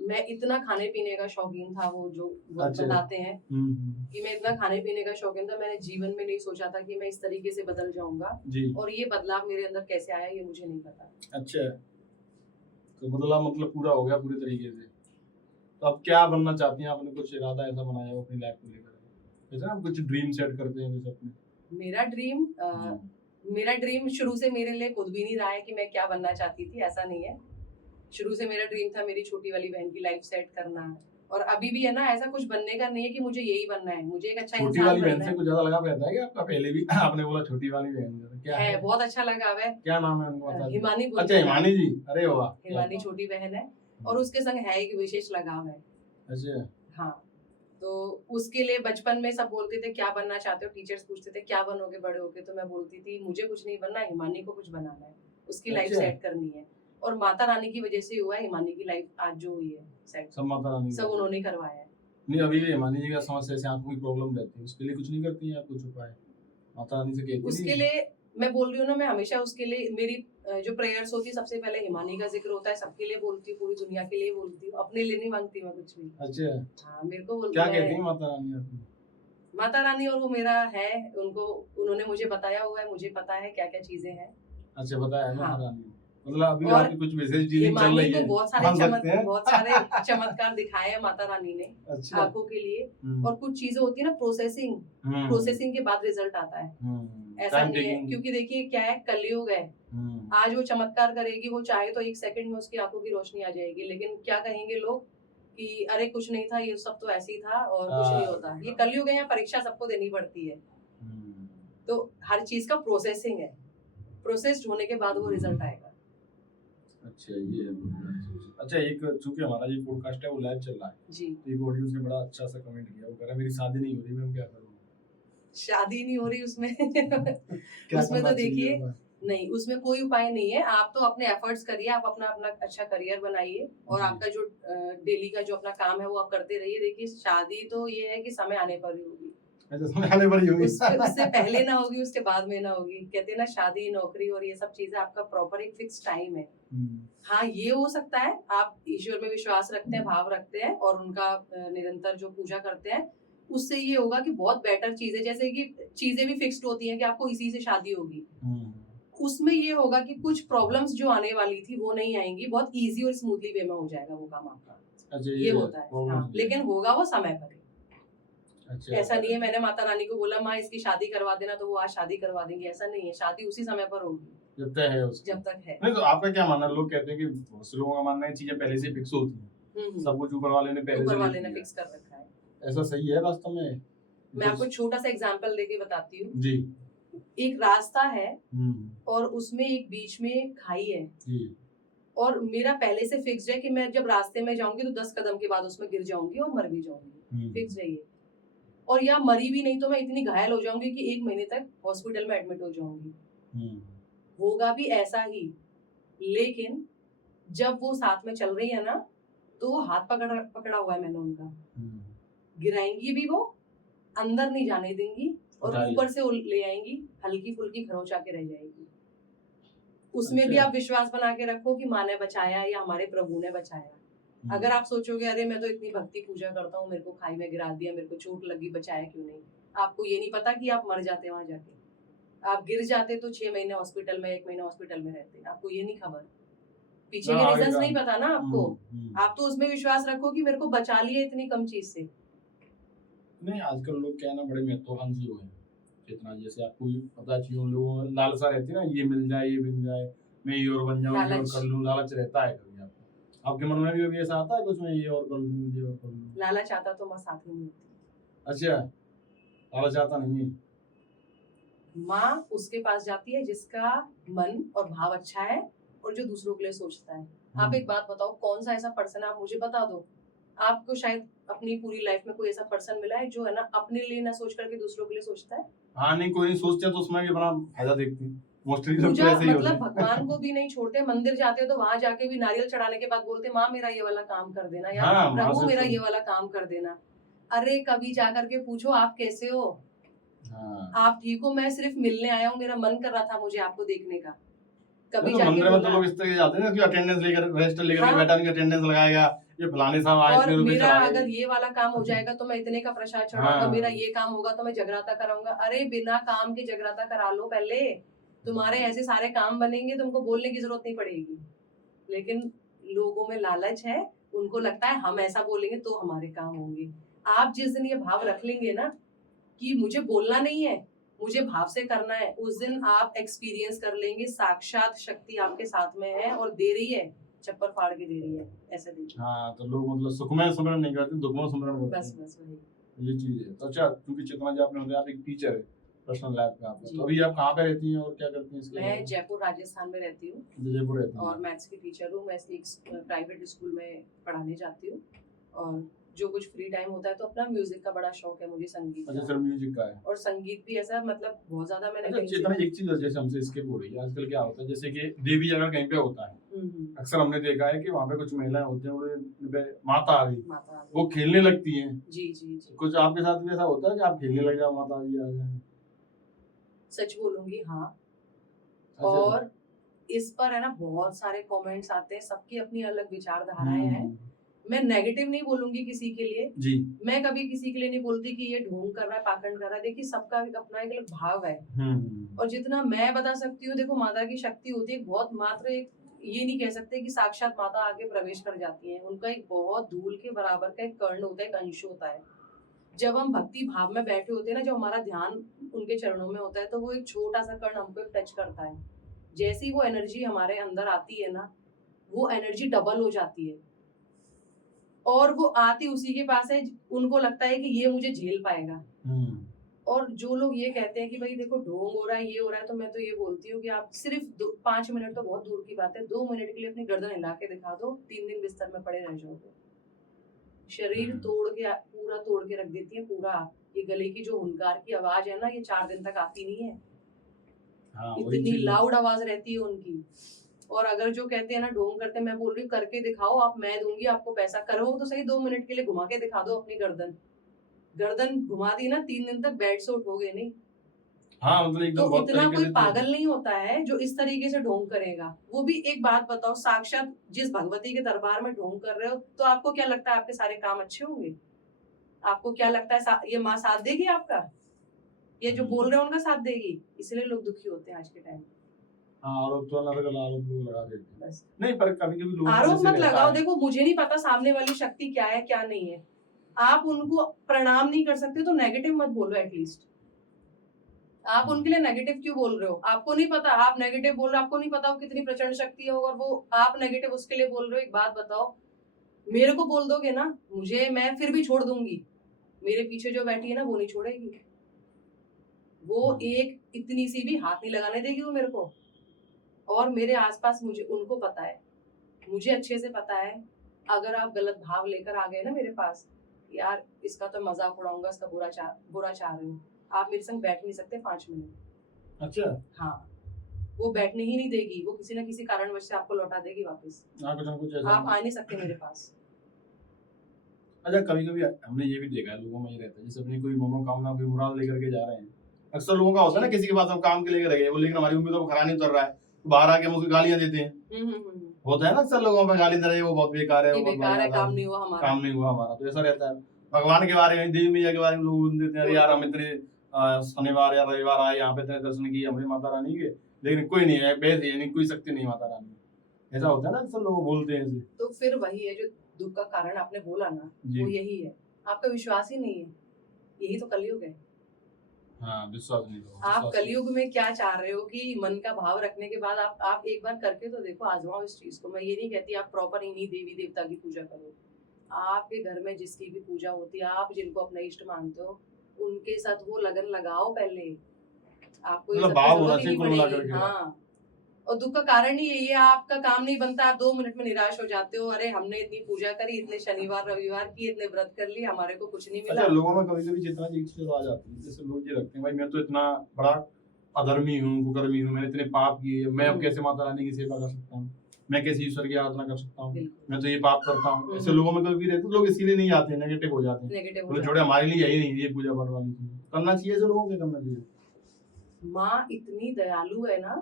मैं इतना खाने पीने का शौकीन था, वो जो अच्छा। बताते हैं कि मैं इतना खाने पीने का शौकीन था, मैंने जीवन में नहीं सोचा था कि मैं इस तरीके से बदल जाऊंगा। जी। और ये बदलाव मेरे अंदर कैसे आया ये मुझे नहीं पता। अच्छा, तो बदलाव मतलब पूरा हो गया पूरे तरीके से। तो अब क्या बनना चाहती हैं? आपने कुछ इरादा ऐसा बनाया हो अपनी लाइफ को लेकर, जैसे आप कुछ ड्रीम सेट करते हैं जैसे अपने? मेरा ड्रीम शुरू से मेरे लिए खुद भी नहीं रहा है कि मैं क्या बनना चाहती थी, ऐसा नहीं है। शुरू से मेरा ड्रीम था मेरी छोटी वाली बहन की लाइफ सेट करना, और अभी भी है ना, ऐसा कुछ बनने का नहीं है कि मुझे यही बनना है। मुझे एक अच्छा छोटी इंसान वाली बहन बनना से है। कुछ ज्यादा लगाव रहता है क्या आपका? पहले भी आपने बोला छोटी वाली बहन, क्या है है? बहुत अच्छा लगाव है। क्या नाम है उनका, बता दीजिए। हिमानी बोलते अच्छा, हैं। हिमानी जी, अरे वाह। हिमानी छोटी बहन है और उसके संग है एक विशेष लगाव है। अच्छा। हाँ, तो उसके लिए बचपन में सब बोलते थे क्या बनना चाहते हो, टीचर्स पूछते थे क्या बनोगे बड़े होके, तो मैं बोलती थी मुझे कुछ नहीं बनना, हिमानी को कुछ बनाना है, उसकी लाइफ अच्छा। सेट करनी है। और माता रानी की वजह से हुआ है हिमानी की लाइफ आज जो हुई है सेट, सब माता रानी सब उन्होंने करवाया है। नहीं, अभी भी हिमानी जी का समस्या से आंखों की प्रॉब्लम रहती है, उसके लिए कुछ नहीं करती हैं आप? कुछ उपाय माता रानी से कहती उसके नहीं? लिए मैं बोल रही हूँ ना, मैं हमेशा उसके लिए मेरी जो प्रेयर्स होती है सबसे पहले हिमानी का जिक्र होता है, सबके लिए बोलती हूँ, पूरी दुनिया के लिए बोलती हूँ, अपने लिए नहीं मांगती मैं कुछ भी। अच्छा, हाँ, मेरे को क्या कहती है माता रानी आपकी? माता रानी और वो मेरा है, उनको उन्होंने मुझे बताया हुआ है, मुझे पता है क्या क्या चीजें हैं। अच्छा, बताया है हाँ। माता रानी। मतलब अभी और आपकी कुछ विशेष डीलिंग चल हिमानी रही को है, बहुत मान सकते सारे हैं। बहुत सारे चमत्कार दिखाए हैं माता रानी ने अच्छा। आंखों के लिए। हम्म, और कुछ चीजें होती है ना प्रोसेसिंग, हम्म, प्रोसेसिंग के बाद रिजल्ट आता है। ऐसा time नहीं है, taking, क्योंकि देखिए क्या है, कलयुग है। आज वो चमत्कार करेगी, वो चाहे तो 1 सेकंड में उसकी आंखों की रोशनी आ जाएगी, लेकिन क्या कहेंगे लोग कि अरे कुछ नहीं था, ये सब तो ऐसे ही था और कुछ नहीं होता। ये कलयुग है, यहाँ परीक्षा सबको देनी पड़ती है। तो हर चीज का प्रोसेसिंग है, प्रोसेस्ड होने के बाद वो रिजल्ट आएगा। अच्छा ये है। अच्छा, एक चूंकि हमारा ये पॉडकास्ट है वो लाइव चल रहा है, जी। तो एक ऑडियंस ने बड़ा अच्छा सा कमेंट किया, वो कह रहा मेरी शादी नहीं हो रही, मैं क्या करूँ? शादी नहीं हो रही उसमें क्या उसमें करना तो चाहिए? देखिए नहीं, उसमें कोई उपाय नहीं है। आप तो अपने एफर्ट्स करिए, आप अपना अपना अच्छा करियर बनाइए और जी। आपका जो डेली का जो अपना काम है वो आप करते रहिए। देखिए शादी तो ये है कि समय आने पर ही होगी, अच्छा, समय आने पर ही होगी। उससे पहले ना होगी, उसके बाद में ना होगी। कहते हैं ना, शादी नौकरी और ये सब चीजें आपका प्रॉपर एक फिक्स टाइम है। हाँ, ये हो सकता है आप ईश्वर में विश्वास रखते हैं, भाव रखते हैं और उनका निरंतर जो पूजा करते हैं, उससे ये होगा कि बहुत बेटर चीजें, जैसे कि चीजें भी फिक्स्ड होती हैं कि आपको इसी से शादी होगी, उसमें ये होगा कि कुछ प्रॉब्लम्स जो आने वाली थी वो नहीं आएंगी, बहुत इजी और स्मूथली वे में हो जाएगा वो काम आपका। अच्छा, ये होता है। हाँ, लेकिन होगा वो समय पर ही। अच्छा, ऐसा नहीं है मैंने माता रानी को बोला माँ इसकी शादी करवा देना तो वो आज शादी करवा देंगे, ऐसा नहीं है। शादी उसी समय पर होगी जब तक है उसकी। जब तक है। नहीं तो आपका क्या मानना है? लोग कहते हैं कि बहुत से लोगों का मानना है चीजें पहले से फिक्स होती हैं, सब कुछ ऊपर वाले ने पहले ऊपर से वाले लिख ने दिया। फिक्स कर रखा है। ऐसा सही है वास्तव में? मैं आपको छोटा सा एग्जांपल देके बताती हूँ। जी। एक रास्ता है और उसमें एक बीच में खाई है जी। और मेरा पहले से फिक्स है कि मैं जब रास्ते में जाऊंगी तो 10 कदम के बाद उसमें गिर जाऊंगी और मर भी जाऊंगी, फिक्स है ये। और या मरी भी नहीं तो मैं इतनी घायल हो जाऊंगी कि 1 महीने तक हॉस्पिटल में एडमिट हो जाऊंगी। होगा भी ऐसा ही, लेकिन जब वो साथ में चल रही है ना, तो वो हाथ पकड़ा हुआ है मैंने उनका। गिराएंगी भी वो, अंदर नहीं जाने देंगी और ऊपर से ले आएंगी, हल्की फुल्की खरोंच आके रह जाएगी। उसमें भी आप विश्वास बना के रखो कि माँ ने बचाया या हमारे प्रभु ने बचाया। अगर आप सोचोगे अरे मैं तो इतनी भक्ति पूजा करता हूँ, मेरे को खाई में गिरा दिया, मेरे को चोट लगी, बचाया क्यों नहीं, आपको ये नहीं पता कि आप मर जाते वहां जाके। आप गिर जाते तो 6 महीने हॉस्पिटल में, 1 महीना हॉस्पिटल में रहते, आपको ये नहीं खबर, पीछे के रीजंस नहीं पता ना आपको। आप तो उसमें विश्वास रखो कि मेरे को बचा लिया इतनी कम चीज से। नहीं, आजकल लोग क्या है ना, बड़े महत्वाकांक्षी हुए हैं। जितना जैसे आपको पता चाहिए, उन लोगों में लालसा रहती है ना, ये मिल जाए, ये मिल जाए, मैं ये और बन जाऊं, ये और कर लूं, लालच रहता है। कभी आपके मन में भी अभी ऐसा आता है कुछ, मैं ये और कर लूं, ये और कर लूं? लालच आता तो माँ साथ में होती। अच्छा, लालच आता नहीं है? माँ उसके पास जाती है जिसका मन और भाव अच्छा है और जो दूसरों के लिए सोचता है। आप एक बात बताओ, कौन सा ऐसा पर्सन है, आप मुझे बता दो। आपको शायद अपनी पूरी लाइफ में कोई ऐसा पर्सन मिला है जो है ना अपने लिए ना सोच करके दूसरों के लिए सोचता है? हाँ, नहीं, कोई नहीं सोचते तो उसमें भी बड़ा फायदा देखती है। मोस्टली सब पूजा तो ऐसे ही होते मतलब हैं। भगवान को भी नहीं छोड़ते, मंदिर जाते हो तो वहां जाके भी नारियल चढ़ाने के बाद बोलते माँ मेरा ये वाला काम कर देना, या हाँ, वहाँ प्रभु से मेरा तो- ये वाला काम कर देना। अरे कभी जा करके पूछो आप कैसे हो, हाँ। आप ठीक हो, मैं सिर्फ मिलने आया हूँ, मेरा मन कर रहा था मुझे आपको देखने का। कभी तो जाके मंदिर में तो बोला। लोग इस तरह के जाते हैं ना कि अटेंडेंस लेकर, रजिस्टर लेकर हाँ। बैठा नहीं, अटेंडेंस लगाएगा, ये फलाने साहब आए, और इतने रुपए मेरा चढ़ाए। अगर ये वाला काम हो जाएगा तो मैं इतने का प्रसाद चढ़ाऊंगा, हाँ। मेरा ये काम होगा तो मैं जगराता कराऊंगा। अरे बिना काम के जगराता करा लो पहले, तुम्हारे ऐसे सारे काम बनेंगे, तुमको बोलने की जरूरत नहीं पड़ेगी। लेकिन लोगों में लालच है, उनको लगता है हम ऐसा बोलेंगे तो हमारे काम होंगे। आप जिस दिन ये भाव रख लेंगे ना कि मुझे बोलना नहीं है, मुझे भाव से करना है, उस दिन आप एक्सपीरियंस कर लेंगे साक्षात शक्ति आपके साथ में है और दे रही है, चप्पल फाड़ के दे रही है, ऐसे देखिए। हाँ, तो लोग मतलब सुख में सुमरण नहीं करते, दुख में सुमरण करते बस हैं। बस वही। ये चीज है। तो अच्छा, क्योंकि चेतना जी आपने बताया आप एक टीचर है पर्सनल लाइफ में आपका, जी। तो अभी आप कहाँ पे रहती हैं और क्या करती हैं इसके मैं अलावा? जयपुर राजस्थान में रहती हूँ जयपुर रहती हैं और मैथ्स की टीचर हूँ। मैं एक प्राइवेट स्कूल में पढ़ाने जाती हूँ और जो कुछ फ्री टाइम होता है तो अपना म्यूजिक का बड़ा शौक है मुझे, संगीत अच्छा का। सर, म्यूजिक का है। और संगीत भी ऐसा मतलब बहुत ज्यादा मैंने अच्छा कहीं से- चेतना, एक चीज है, जैसे हमसे स्किप हो रही है, आजकल क्या होता है जैसे कि देवी अगर कहीं पे होता है, अक्सर हमने देखा है कि वहाँ पे कुछ महिलाएं होती हैं, वो माता आ गई, माता आ गई। वो खेलने लगती हैं। जी जी जी। कुछ आपके साथ भी ऐसा होता है कि आप खेलने लग जाओ, माता जी आ जाए? सच बोलूंगी हाँ। अच्छा। और इस पर है ना बहुत सारे कमेंट्स आते हैं, सबकी अपनी अलग विचारधाराएं हैं। मैं नेगेटिव नहीं बोलूंगी किसी के लिए, जी। मैं कभी किसी के लिए नहीं बोलती कि ये ढोंग कर रहा है, पाखंड कर रहा है। देखिए सबका अपना एक अलग भाव है और जितना मैं बता सकती हूँ, देखो माता की शक्ति होती है बहुत, मात्र एक ये नहीं कह सकते कि साक्षात माता आके प्रवेश कर जाती हैं। उनका एक बहुत धूल के बराबर का एक कर्ण होता है, एक अंश होता है। जब हम भक्ति भाव में बैठे होते हैं ना, जब हमारा ध्यान उनके चरणों में होता है, तो वो एक छोटा सा कर्ण हमको टच करता है। जैसी वो एनर्जी हमारे अंदर आती है ना, वो एनर्जी डबल हो जाती है और वो आती उसी के पास है। उनको लगता है कि ये मुझे झेल पाएगा। और जो लोग ये कहते हैं कि भाई देखो ढोंग हो रहा है, ये हो रहा है, तो मैं तो ये बोलती हूँ कि आप सिर्फ 5 मिनट तो बहुत दूर की बात है, 2 मिनट के लिए अपनी गर्दन हिला के दिखा दो, 3 दिन बिस्तर में पड़े रह जाओगे। शरीर तोड़ के पूरा तोड़ के रख देती है पूरा। ये गले की जो हुंकार की आवाज है ना, ये 4 दिन तक आती नहीं है। इतनी लाउड आवाज रहती है उनकी। और अगर जो कहते हैं ना ढोंग करते हैं, मैं बोल रही हूँ करके दिखाओ आप, मैं दूंगी आपको पैसा। करो तो सही, 2 मिनट के लिए घुमा के दिखा दो अपनी गर्दन घुमा दी ना, 3 दिन तक बेड से उठोगे नहीं। हाँ, मतलब एकदम तो इतना कोई पागल नहीं होता है जो इस तरीके से ढोंग करेगा। वो भी एक बात बताओ, साक्षात जिस भगवती के दरबार में ढोंग कर रहे हो, तो आपको क्या लगता है आपके सारे काम अच्छे होंगे? आपको क्या लगता है ये माँ साथ देगी आपका? ये जो बोल रहे हो उनका साथ देगी? इसलिए लोग दुखी होते हैं आज के टाइम। आरोप तो आरोप लगा देते हैं। नहीं, पर कभी-कभी लोग आरोप मत लगाओ। देखो मुझे नहीं पता सामने वाली शक्ति क्या है क्या नहीं है। आप उनको प्रणाम नहीं कर सकते तो नेगेटिव मत बोलो। एटलीस्ट आप उनके लिए नेगेटिव क्यों बोल रहे हो? आपको नहीं पता, आप नेगेटिव बोल रहे हो, आपको नहीं पता वो कितनी प्रचंड शक्ति है, और वो आप नेगेटिव उसके लिए बोल रहे हो। एक बात बताओ, मेरे को बोल दोगे ना, मुझे, मैं फिर भी छोड़ दूंगी। मेरे पीछे जो बैठी है ना, वो नहीं छोड़ेगी। वो एक इतनी सी भी हाथ नहीं लगाने देगी वो मेरे को। और मेरे आसपास मुझे उनको पता है, मुझे अच्छे से पता है। अगर आप गलत भाव लेकर आ गए ना मेरे पास, यार इसका तो मजाक उड़ाऊंगा, इसका बुरा चाह रहे हो, आप मेरे संग बैठ नहीं सकते 5 मिनट। अच्छा। हाँ, वो बैठने ही नहीं देगी। वो किसी ना किसी कारणवश से आपको लौटा देगी वापस। आप आ नहीं सकते मेरे पास। अच्छा, कभी-कभी हमने ये भी देखा है, लोगों में ये रहता है, जैसे अपनी कोई मनोकामना, कोई मुराद लेकर के जा रहे हैं। अक्सर लोगों का होता है ना, किसी के पास हम काम के लेकर गए, वो लेकिन हमारी उम्मीदों को खरा नहीं उतर रहा है, बाहर आके मुझे गालियां देते हैं। होता है ना, अक्सर लोगों पे गाली दे रहे हैं, वो बहुत बेकार है, वो बेकार है, काम नहीं हुआ हमारा। तो ऐसा रहता है। भगवान के बारे में, देवी मैया के बारे में लोग बोल देते हैं, यार हम इतने शनिवार या रविवार आए, यहाँ पे इतने दर्शन किए हमने माता रानी के, लेकिन कोई नहीं है, वैसे यानी कोई शक्ति नहीं माता रानी। ऐसा होता है ना, अक्सर लोग बोलते हैं ऐसे। तो फिर वही है जो दुख का कारण आपने बोला ना, वो यही है, आपका विश्वास ही नहीं है। यही तो कलयुग है। हाँ, विश्वास नहीं। आप कलयुग में क्या चाह रहे हो कि मन का भाव रखने के बाद आप एक बार करके तो देखो, आजमाओ इस चीज को। मैं ये नहीं कहती आप प्रॉपर इन्हीं देवी देवता की पूजा करो। आपके घर में जिसकी भी पूजा होती है, आप जिनको अपना इष्ट मानते हो, उनके साथ वो लगन लगाओ पहले। आपको ये सब जरूरत ही नहीं पड़ेगी। हाँ, और दुख का कारण ही यही है, आपका काम नहीं बनता, आप 2 मिनट में निराश हो जाते हो। अरे हमने इतनी पूजा करी, इतने शनिवार रविवार की, इतने व्रत कर लिए, हमारे को कुछ नहीं मिला। अच्छा, लोगों में कभी-कभी जितना चीज आ जाती है, जैसे लोग ये रखते हैं, भाई मैं तो इतना बड़ा अधर्मी हूँ, कुकर्मी हूँ, मैंने इतने पाप किए, मैं अब कैसे माता रानी की सेवा कर सकता हूँ, मैं कैसे ईश्वर की आराधना कर सकता हूँ, मैं तो ये पाप करता हूँ। ऐसे लोगों में कभी रहते, लोग इसीलिए नहीं आते, नेगेटिव हो जाते हैं, बोले छोड़े हमारे लिए यही नहीं, ये पूजा पाठ वाली चीज करना चाहिए, जो लोगों को करना चाहिए। माँ इतनी दयालु है ना,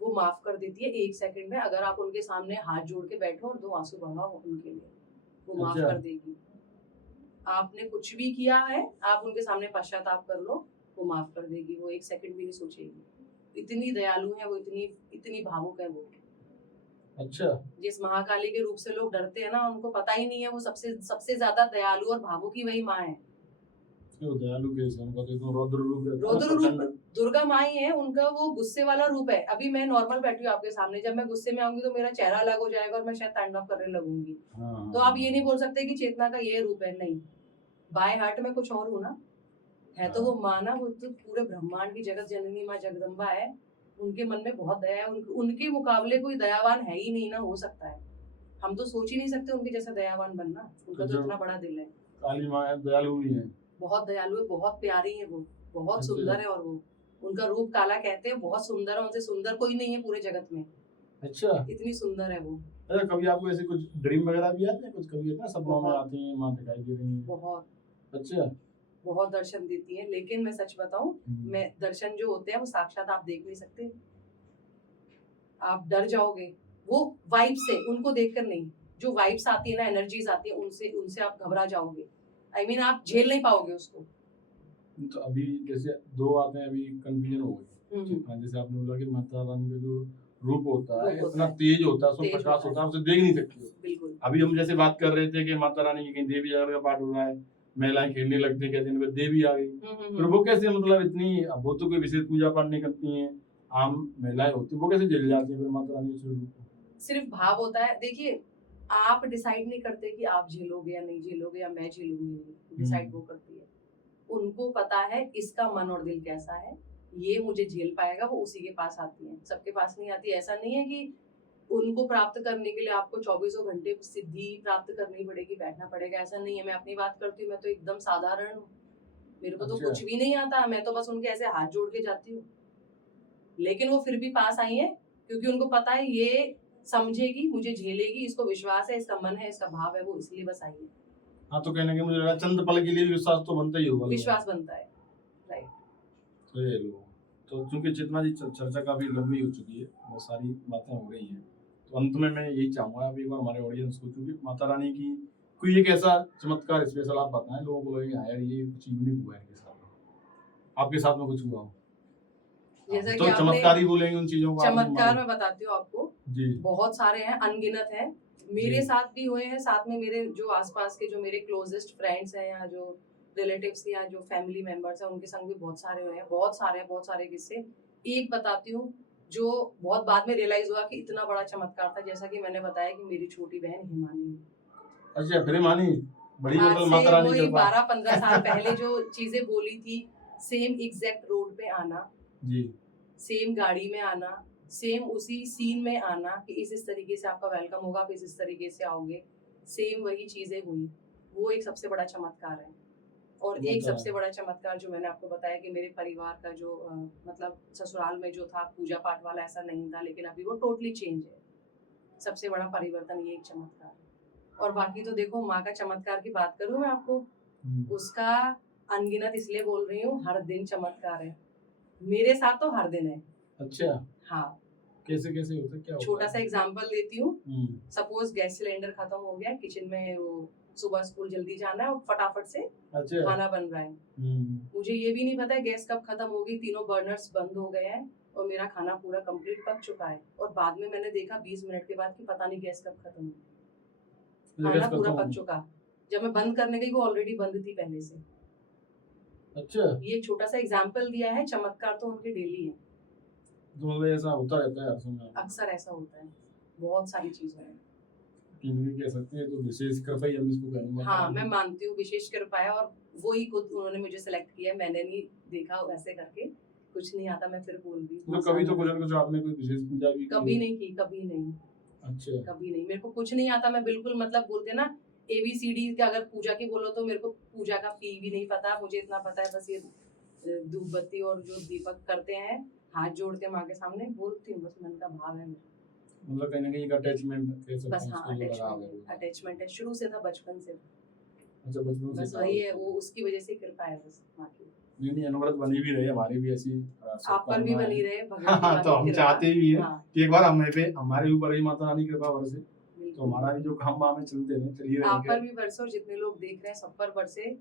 वो माफ कर देती है 1 सेकंड में। अगर आप उनके सामने हाथ जोड़ के बैठो और 2 आंसू बहाओ उनके लिए, वो माफ कर देगी। आपने कुछ भी किया है, आप उनके सामने पश्चाताप कर लो, वो माफ कर देगी। वो 1 सेकंड भी नहीं सोचेगी। इतनी दयालु है वो, इतनी भावुक है वो। अच्छा। जिस महाकाली के रूप से लोग डरते हैं ना, उनको पता ही नहीं है वो सबसे ज्यादा दयालु और भावुक ही वही माँ है। दयालु कैसे? उनका तो रौद्र रूप दुर्गा माँ ही है। उनका वो गुस्से वाला रूप है। अभी मैं नॉर्मल बैठी हूँ आपके सामने, जब मैं गुस्से में आऊंगी तो मेरा चेहरा अलग हो जाएगा और मैं शायद तांडव करने लगूंगी। तो आप ये नहीं बोल सकते कि चेतना का ये रूप है। नहीं, बाय हार्ट में कुछ और हूँ ना, है तो वो माँ ना, वो तो पूरे ब्रह्मांड की जगत जननी माँ जगदम्बा है। उनके मन में बहुत दया है। उनके मुकाबले कोई दयावान है ही नहीं ना, हो सकता है। हम तो सोच ही नहीं सकते उनके जैसा दयावान बनना। उनका तो इतना बड़ा दिल है। काली माँ दयालु ही है, बहुत दयालु है, बहुत प्यारी है वो, बहुत सुंदर है। और वो, उनका रूप काला कहते हैं, बहुत सुंदर है। उनसे सुंदर कोई नहीं है पूरे जगत में। अच्छा, इतनी सुंदर है वो। अच्छा, कभी आपको ऐसे कुछ ड्रीम वगैरह भी आते हैं? कुछ कभी इतना सपनों में आती हैं, माँ दिखाई दे रही है? बहुत। अच्छा, बहुत दर्शन देती है। लेकिन मैं सच बताऊं, मैं दर्शन जो होते हैं वो साक्षात आप देख नहीं सकते। आप डर जाओगे वो वाइब से, उनको देखकर नहीं। जो वाइब्स आती है ना, एनर्जीज आती है, उनसे आप घबरा जाओगे। I mean, आप झेल नहीं पाओगे उसको। तो अभी जैसे 2 आते हैं, अभी कंफ्यूजन हो गई। जैसे आपने बोला कि माता रानी का जो रूप होता है, रूप होता इतना है। तेज होता है, उसमें तेज प्रकाश होता होता है, उसे देख नहीं सकती हो। बिल्कुल अभी हम जैसे बात कर रहे थे कि माता रानी की कहीं देवी जागर का पाठ हो रहा है, महिलाएं खेलने लगती हैं, कहते हैं देवी आ गई। फिर वो कैसे मतलब इतनी, अब वो तो कोई विशेष पूजा पाठ नहीं करती हैं, आम महिलाएं होती हैं, वो कैसे झेल जाती हैं फिर माता रानी के स्वरूप को? सिर्फ भाव होता है। देखिए, आप डिसाइड नहीं करते कि आप झेलोगे या नहीं झेलोगे या मैं झेलूंगी नहीं, डिसाइड वो करती है। उनको पता है इसका मन और दिल कैसा है, ये मुझे झेल पाएगा, वो उसी के पास आती है, सबके पास नहीं आती। ऐसा नहीं है कि उनको प्राप्त करने के लिए आपको 24 घंटे सिद्धि प्राप्त करनी पड़ेगी, बैठना पड़ेगा, ऐसा नहीं है। मैं अपनी बात करती हूँ, मैं तो एकदम साधारण हूँ, मेरे को तो अच्छा। कुछ भी नहीं आता, मैं तो बस उनके ऐसे हाथ जोड़ के जाती हूँ, लेकिन वो फिर भी पास आई है, क्योंकि उनको पता है ये समझेगी, मुझे झेलेगी, इसको विश्वास है, इसका मन है, इसका भाव है, वो इसलिए बस आई है। हाँ, तो कहने के मुझे लगा चंद पल के लिए भी विश्वास तो बनता ही होगा। विश्वास बनता है, राइट। तो ये लो, तो चूंकि चेतना जी चर्चा काफी लंबी हो चुकी है, बहुत सारी बातें हो गई हैं, तो अंत में मैं यही चाहूंगा अभी एक बार हमारे ऑडियंस को, क्योंकि माता रानी की कोई एक ऐसा चमत्कार स्पेशल आप बताएं, लोगों को लगे हाँ यार ये कुछ यूनिक हुआ है इनके साथ में, आपके साथ में कुछ हुआ हो। जैसा तो कि चमत्कार ही बोलेंगे उन चीजों को, आपने चमत्कार मान- मैं बताती हूँ आपको, जी बहुत सारे हैं, अनगिनत हैं। मेरे जी। साथ भी हुए हैं, साथ में मेरे जो आसपास के जो मेरे क्लोजेस्ट फ्रेंड्स हैं या जो रिलेटिव्स या जो फैमिली मेंबर्स हैं, उनके संग भी बहुत सारे हुए हैं, बहुत सारे किस्से। एक बताती हूँ जो बहुत बाद में रियलाइज हुआ कि इतना बड़ा चमत्कार था। जैसा कि मैंने बताया कि मेरी छोटी बहन हिमानी, अच्छा फिर मानी बड़ी आज मतलब से माता रानी वही कृपा। 12-15 साल पहले जो चीजें बोली थी, सेम एग्जैक्ट रोड पे आना, जी सेम गाड़ी में आना, सेम उसी सीन में आना कि इस तरीके से आपका वेलकम होगा, आप इस तरीके से आओगे, सेम वही चीजें हुई। वो एक सबसे बड़ा चमत्कार है। और वो एक तो है। सबसे बड़ा चमत्कार जो मैंने आपको बताया कि मेरे परिवार का जो मतलब ससुराल में जो था पूजा पाठ वाला ऐसा नहीं था, लेकिन अभी वो टोटली चेंज है। सबसे बड़ा परिवर्तन ये एक चमत्कार है। और बाकी तो देखो, माँ का चमत्कार की बात करूं मैं आपको, उसका अनगिनत इसलिए बोल रही हूँ, हर दिन चमत्कार है मेरे साथ, तो हर दिन है। अच्छा हाँ, कैसे कैसे होता है, क्या होता छोटा है? सा एग्जांपल देती हूँ। हम्म, सपोज गैस सिलेंडर खत्म हो गया, किचन में वो सुबह स्कूल जल्दी जाना है और फटाफट से अच्छा खाना बन रहा है। मुझे ये भी नहीं पता है गैस कब खत्म होगी, तीनों बर्नर्स बंद हो गए हैं और मेरा खाना पूरा कंप्लीट पक चुका है। और बाद में मैंने देखा 20 मिनट के बाद कि पता नहीं गैस कब खत्म हुई, खाना पूरा पक चुका। जब मैं बंद करने गई वो ऑलरेडी बंद थी पहले से। अच्छा ये एक छोटा सा एग्जाम्पल दिया है, चमत्कार तो उनके डेली है, तो मतलब ऐसा होता रहता है हर समय, अक्सर ऐसा होता है, बहुत सारी चीजें हैं। इनकी कह सकते हैं तो विशेष कृपा ही हम इसको कहेंगे। हाँ, मैं मानती हूँ विशेष कृपा है, और वही खुद उन्होंने मुझे सेलेक्ट किया है, मैंने नहीं देखा वैसे करके, कुछ नहीं आता मैं फिर बोल दी। तो कभी तो कुछ ना कुछ आपने कोई विशेष पूजा भी की कभी हो? नहीं की, कभी नहीं, अच्छा कभी नहीं। मेरे को कुछ नहीं आता, मैं बिल्कुल मतलब बोलते हैं ना ABCD का, अगर पूजा की बोलो तो मेरे को पूजा का पी भी नहीं पता। मुझे इतना पता है बस ये धूप बत्ती और जो दीपक करते हैं, हाथ जोड़ के माँ के सामने बोलती हूँ, बस मन का भाव है मेरा। मतलब कहीं ना कहीं एक अटैचमेंट कह सकते बस हैं हाँ, उसको जो लगा हुआ है। अटैचमेंट है, शुरू से था, बचपन से। अच्छा बचपन से बस था वही है, उसको। वो उसकी वजह से कृपा है बस माँ की। नहीं नहीं अनवरत बनी भी रही, हमारी भी ऐसी आप पर भी बनी रहे भगवान की हाँ, तो हम कृपा। चाहते भी हैं हाँ, कि एक बार हमारे ऊपर ही माता रानी कृपा बरसे, तो बिल्कुल। हमारा भी जो काम में चलते रहे, चलिए आप पर भी बरसे और जितने लोग देख रहे हैं सब पर बरसे,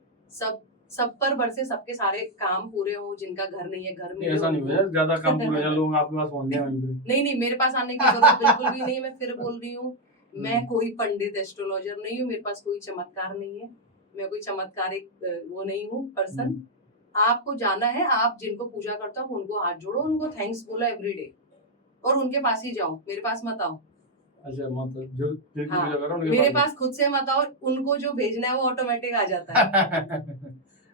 सब पर बरसे, सबके सारे काम पूरे हो, जिनका घर नहीं है घर मिले ऐसा नहीं उनको। हो ज्यादा काम पूरा या लोग आपके पास पहुंच गए वहीं पे। नहीं नहीं, मेरे पास आने की जरूरत बिल्कुल भी नहीं है। मैं फिर बोल रही हूँ, मैं कोई पंडित एस्ट्रोलॉजर नहीं हूँ, मेरे पास कोई चमत्कार नहीं है, मैं कोई चमत्कारिक वो नहीं हूँ पर्सन। आपको जाना है, आप जिनको पूजा करते हो उनको हाथ जोड़ो, उनको थैंक्स बोलो एवरीडे, और उनके पास ही जाओ, मेरे पास मत आओ। अच्छा मतलब जो जिनकी हाँ, पूजा करो उनके मेरे पास पास खुद से मत आओ, उनको जो भेजना है वो ऑटोमेटिक आ जाता है।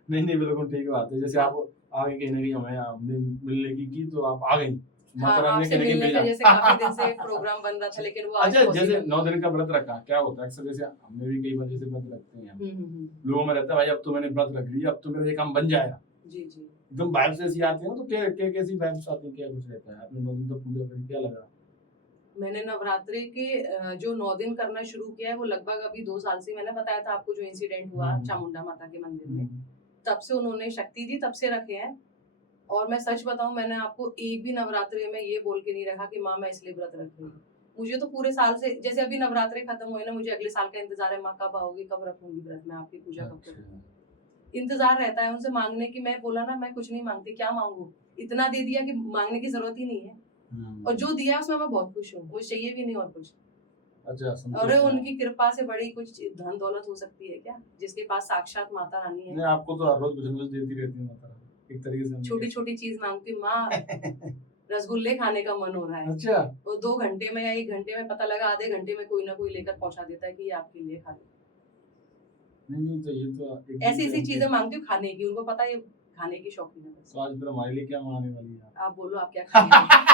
नहीं नहीं बिल्कुल ठीक बात है। जैसे आप आगे कहीं ना कहीं हमें हमने मिलने की तो आप आ गई हाँ, माता रानी ने आपसे कहीं ना मिलने कहीं का भेजा। जैसे काफी दिन से प्रोग्राम बन रहा था, लेकिन वो आज अच्छा जैसे possible 9 दिन का व्रत रखा, क्या होता है अक्सर जैसे हमने भी कई बार जैसे व्रत रखते हैं, हम्म। लोगों में रहता है भाई अब तो मैंने व्रत रख लिया, अब तो मेरा ये काम बन जाएगा, जी जी। एकदम वाइब्स ऐसी आती है ना, तो क्या कैसी वाइब्स आती है, क्या कुछ रहता है? आपने 9 दिन तक पूजा करी, क्या लगा? मैंने नवरात्रि के जो 9 दिन करना शुरू किया है, वो लगभग अभी 2 साल से, मैंने बताया था आपको जो इंसिडेंट हुआ चामुंडा माता के मंदिर में, तब से उन्होंने शक्ति दी, तब से रखे हैं। और मैं सच बताऊं, मैंने आपको एक भी नवरात्रि में ये बोल के नहीं रखा कि माँ मैं इसलिए व्रत रख रही हूँ। मुझे तो पूरे साल से, जैसे अभी नवरात्रि खत्म हुए ना, मुझे अगले साल का इंतजार है, माँ कब आओगी, कब रखूंगी व्रत, मैं आपकी पूजा कब करूंगी, इंतजार रहता है उनसे मांगने की। मैं बोला ना, मैं कुछ नहीं मांगती, क्या मांगू, इतना दे दिया कि मांगने की जरूरत ही नहीं है। और जो दिया है उसमें मैं बहुत खुश हूँ, मुझे चाहिए भी नहीं और कुछ। अच्छा, संतोष और है। उनकी कृपा से बड़ी कुछ धन दौलत हो सकती है क्या, जिसके पास साक्षात माता रानी नहीं, है। आपको तो हर रोज कुछ न कुछ देती रहती है माता रानी, एक तरीके से हम छोटी छोटी चीज मांगती हूँ, माँ रसगुल्ले खाने का मन हो रहा है, अच्छा, वो 2 घंटे में या 1 घंटे में पता लगा, आधे घंटे में कोई ना कोई लेकर पहुंचा देता है कि ये आपके लिए खा लो। नहीं तो ये तो एक ऐसी ऐसी दिन चीजें मांगती हूँ खाने की, उनको पता है ये खाने की शौकीन है बस। तो आज फिर हमारे लिए क्या मंगाने वाली है आप बोलो आप क्या खाएंगे।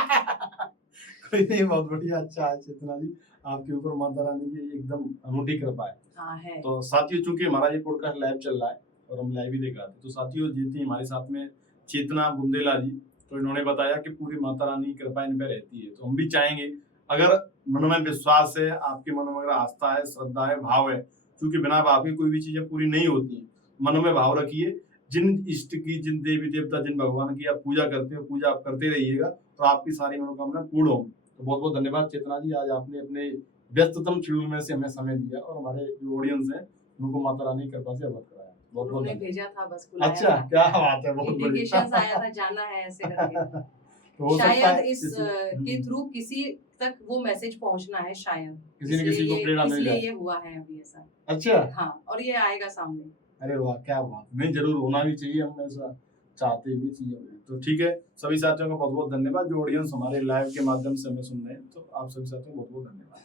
कोई नहीं, बहुत बढ़िया। अच्छा है चेतना जी, आपके ऊपर माता रानी की एकदम अनूठी कृपा है। हाँ है। तो साथियों, चूंकि हमारा ये पॉडकास्ट लाइव चल रहा है और हम लाइव ही दिखाते हैं, तो साथियों जी थी हमारे साथ में चेतना बुंदेला जी, तो इन्होंने बताया कि पूरी माता रानी की कृपा इन पे रहती है। तो हम भी चाहेंगे, अगर मन में विश्वास है, आपके मन में अगर आस्था है, श्रद्धा है, भाव है, क्योंकि बिना भाव के कोई भी चीजें पूरी नहीं होती, मन में भाव रखिए। जिन इष्ट की, जिन देवी देवता, जिन भगवान की आप पूजा करते हो, पूजा आप करते रहिएगा, तो आपकी सारी मनोकामना पूर्ण होंगी। तो बहुत बहुत धन्यवाद चेतना जी, आज आपने अपने व्यस्ततम शेड्यूल में से हमें समय दिया और हमारे जो ऑडियंस है उनको माता रानी की कृपा से अवगत कराया। बहुत बहुत उन्होंने धन्यवाद। भेजा था, बस बुलाया अच्छा, था। क्या बात है, बहुत Notifications बढ़िया। आया था, जाना है ऐसे करके। तो हो सकता शायद है इस किसी- के थ्रू किसी तक वो मैसेज पहुंचना है शायद, किसी न किसी को प्रेरणा मिल इसलिए जाए। ये हुआ है अभी ऐसा। अच्छा, हाँ, और ये आएगा सामने। अरे वाह, क्या बात। नहीं, जरूर होना भी चाहिए, हम ऐसा चाहते भी चाहिए। तो ठीक है, सभी साथियों का बहुत बहुत धन्यवाद। जो ऑडियंस हमारे लाइव के माध्यम से हमें सुन रहे हैं, तो आप सभी साथियों को बहुत बहुत धन्यवाद।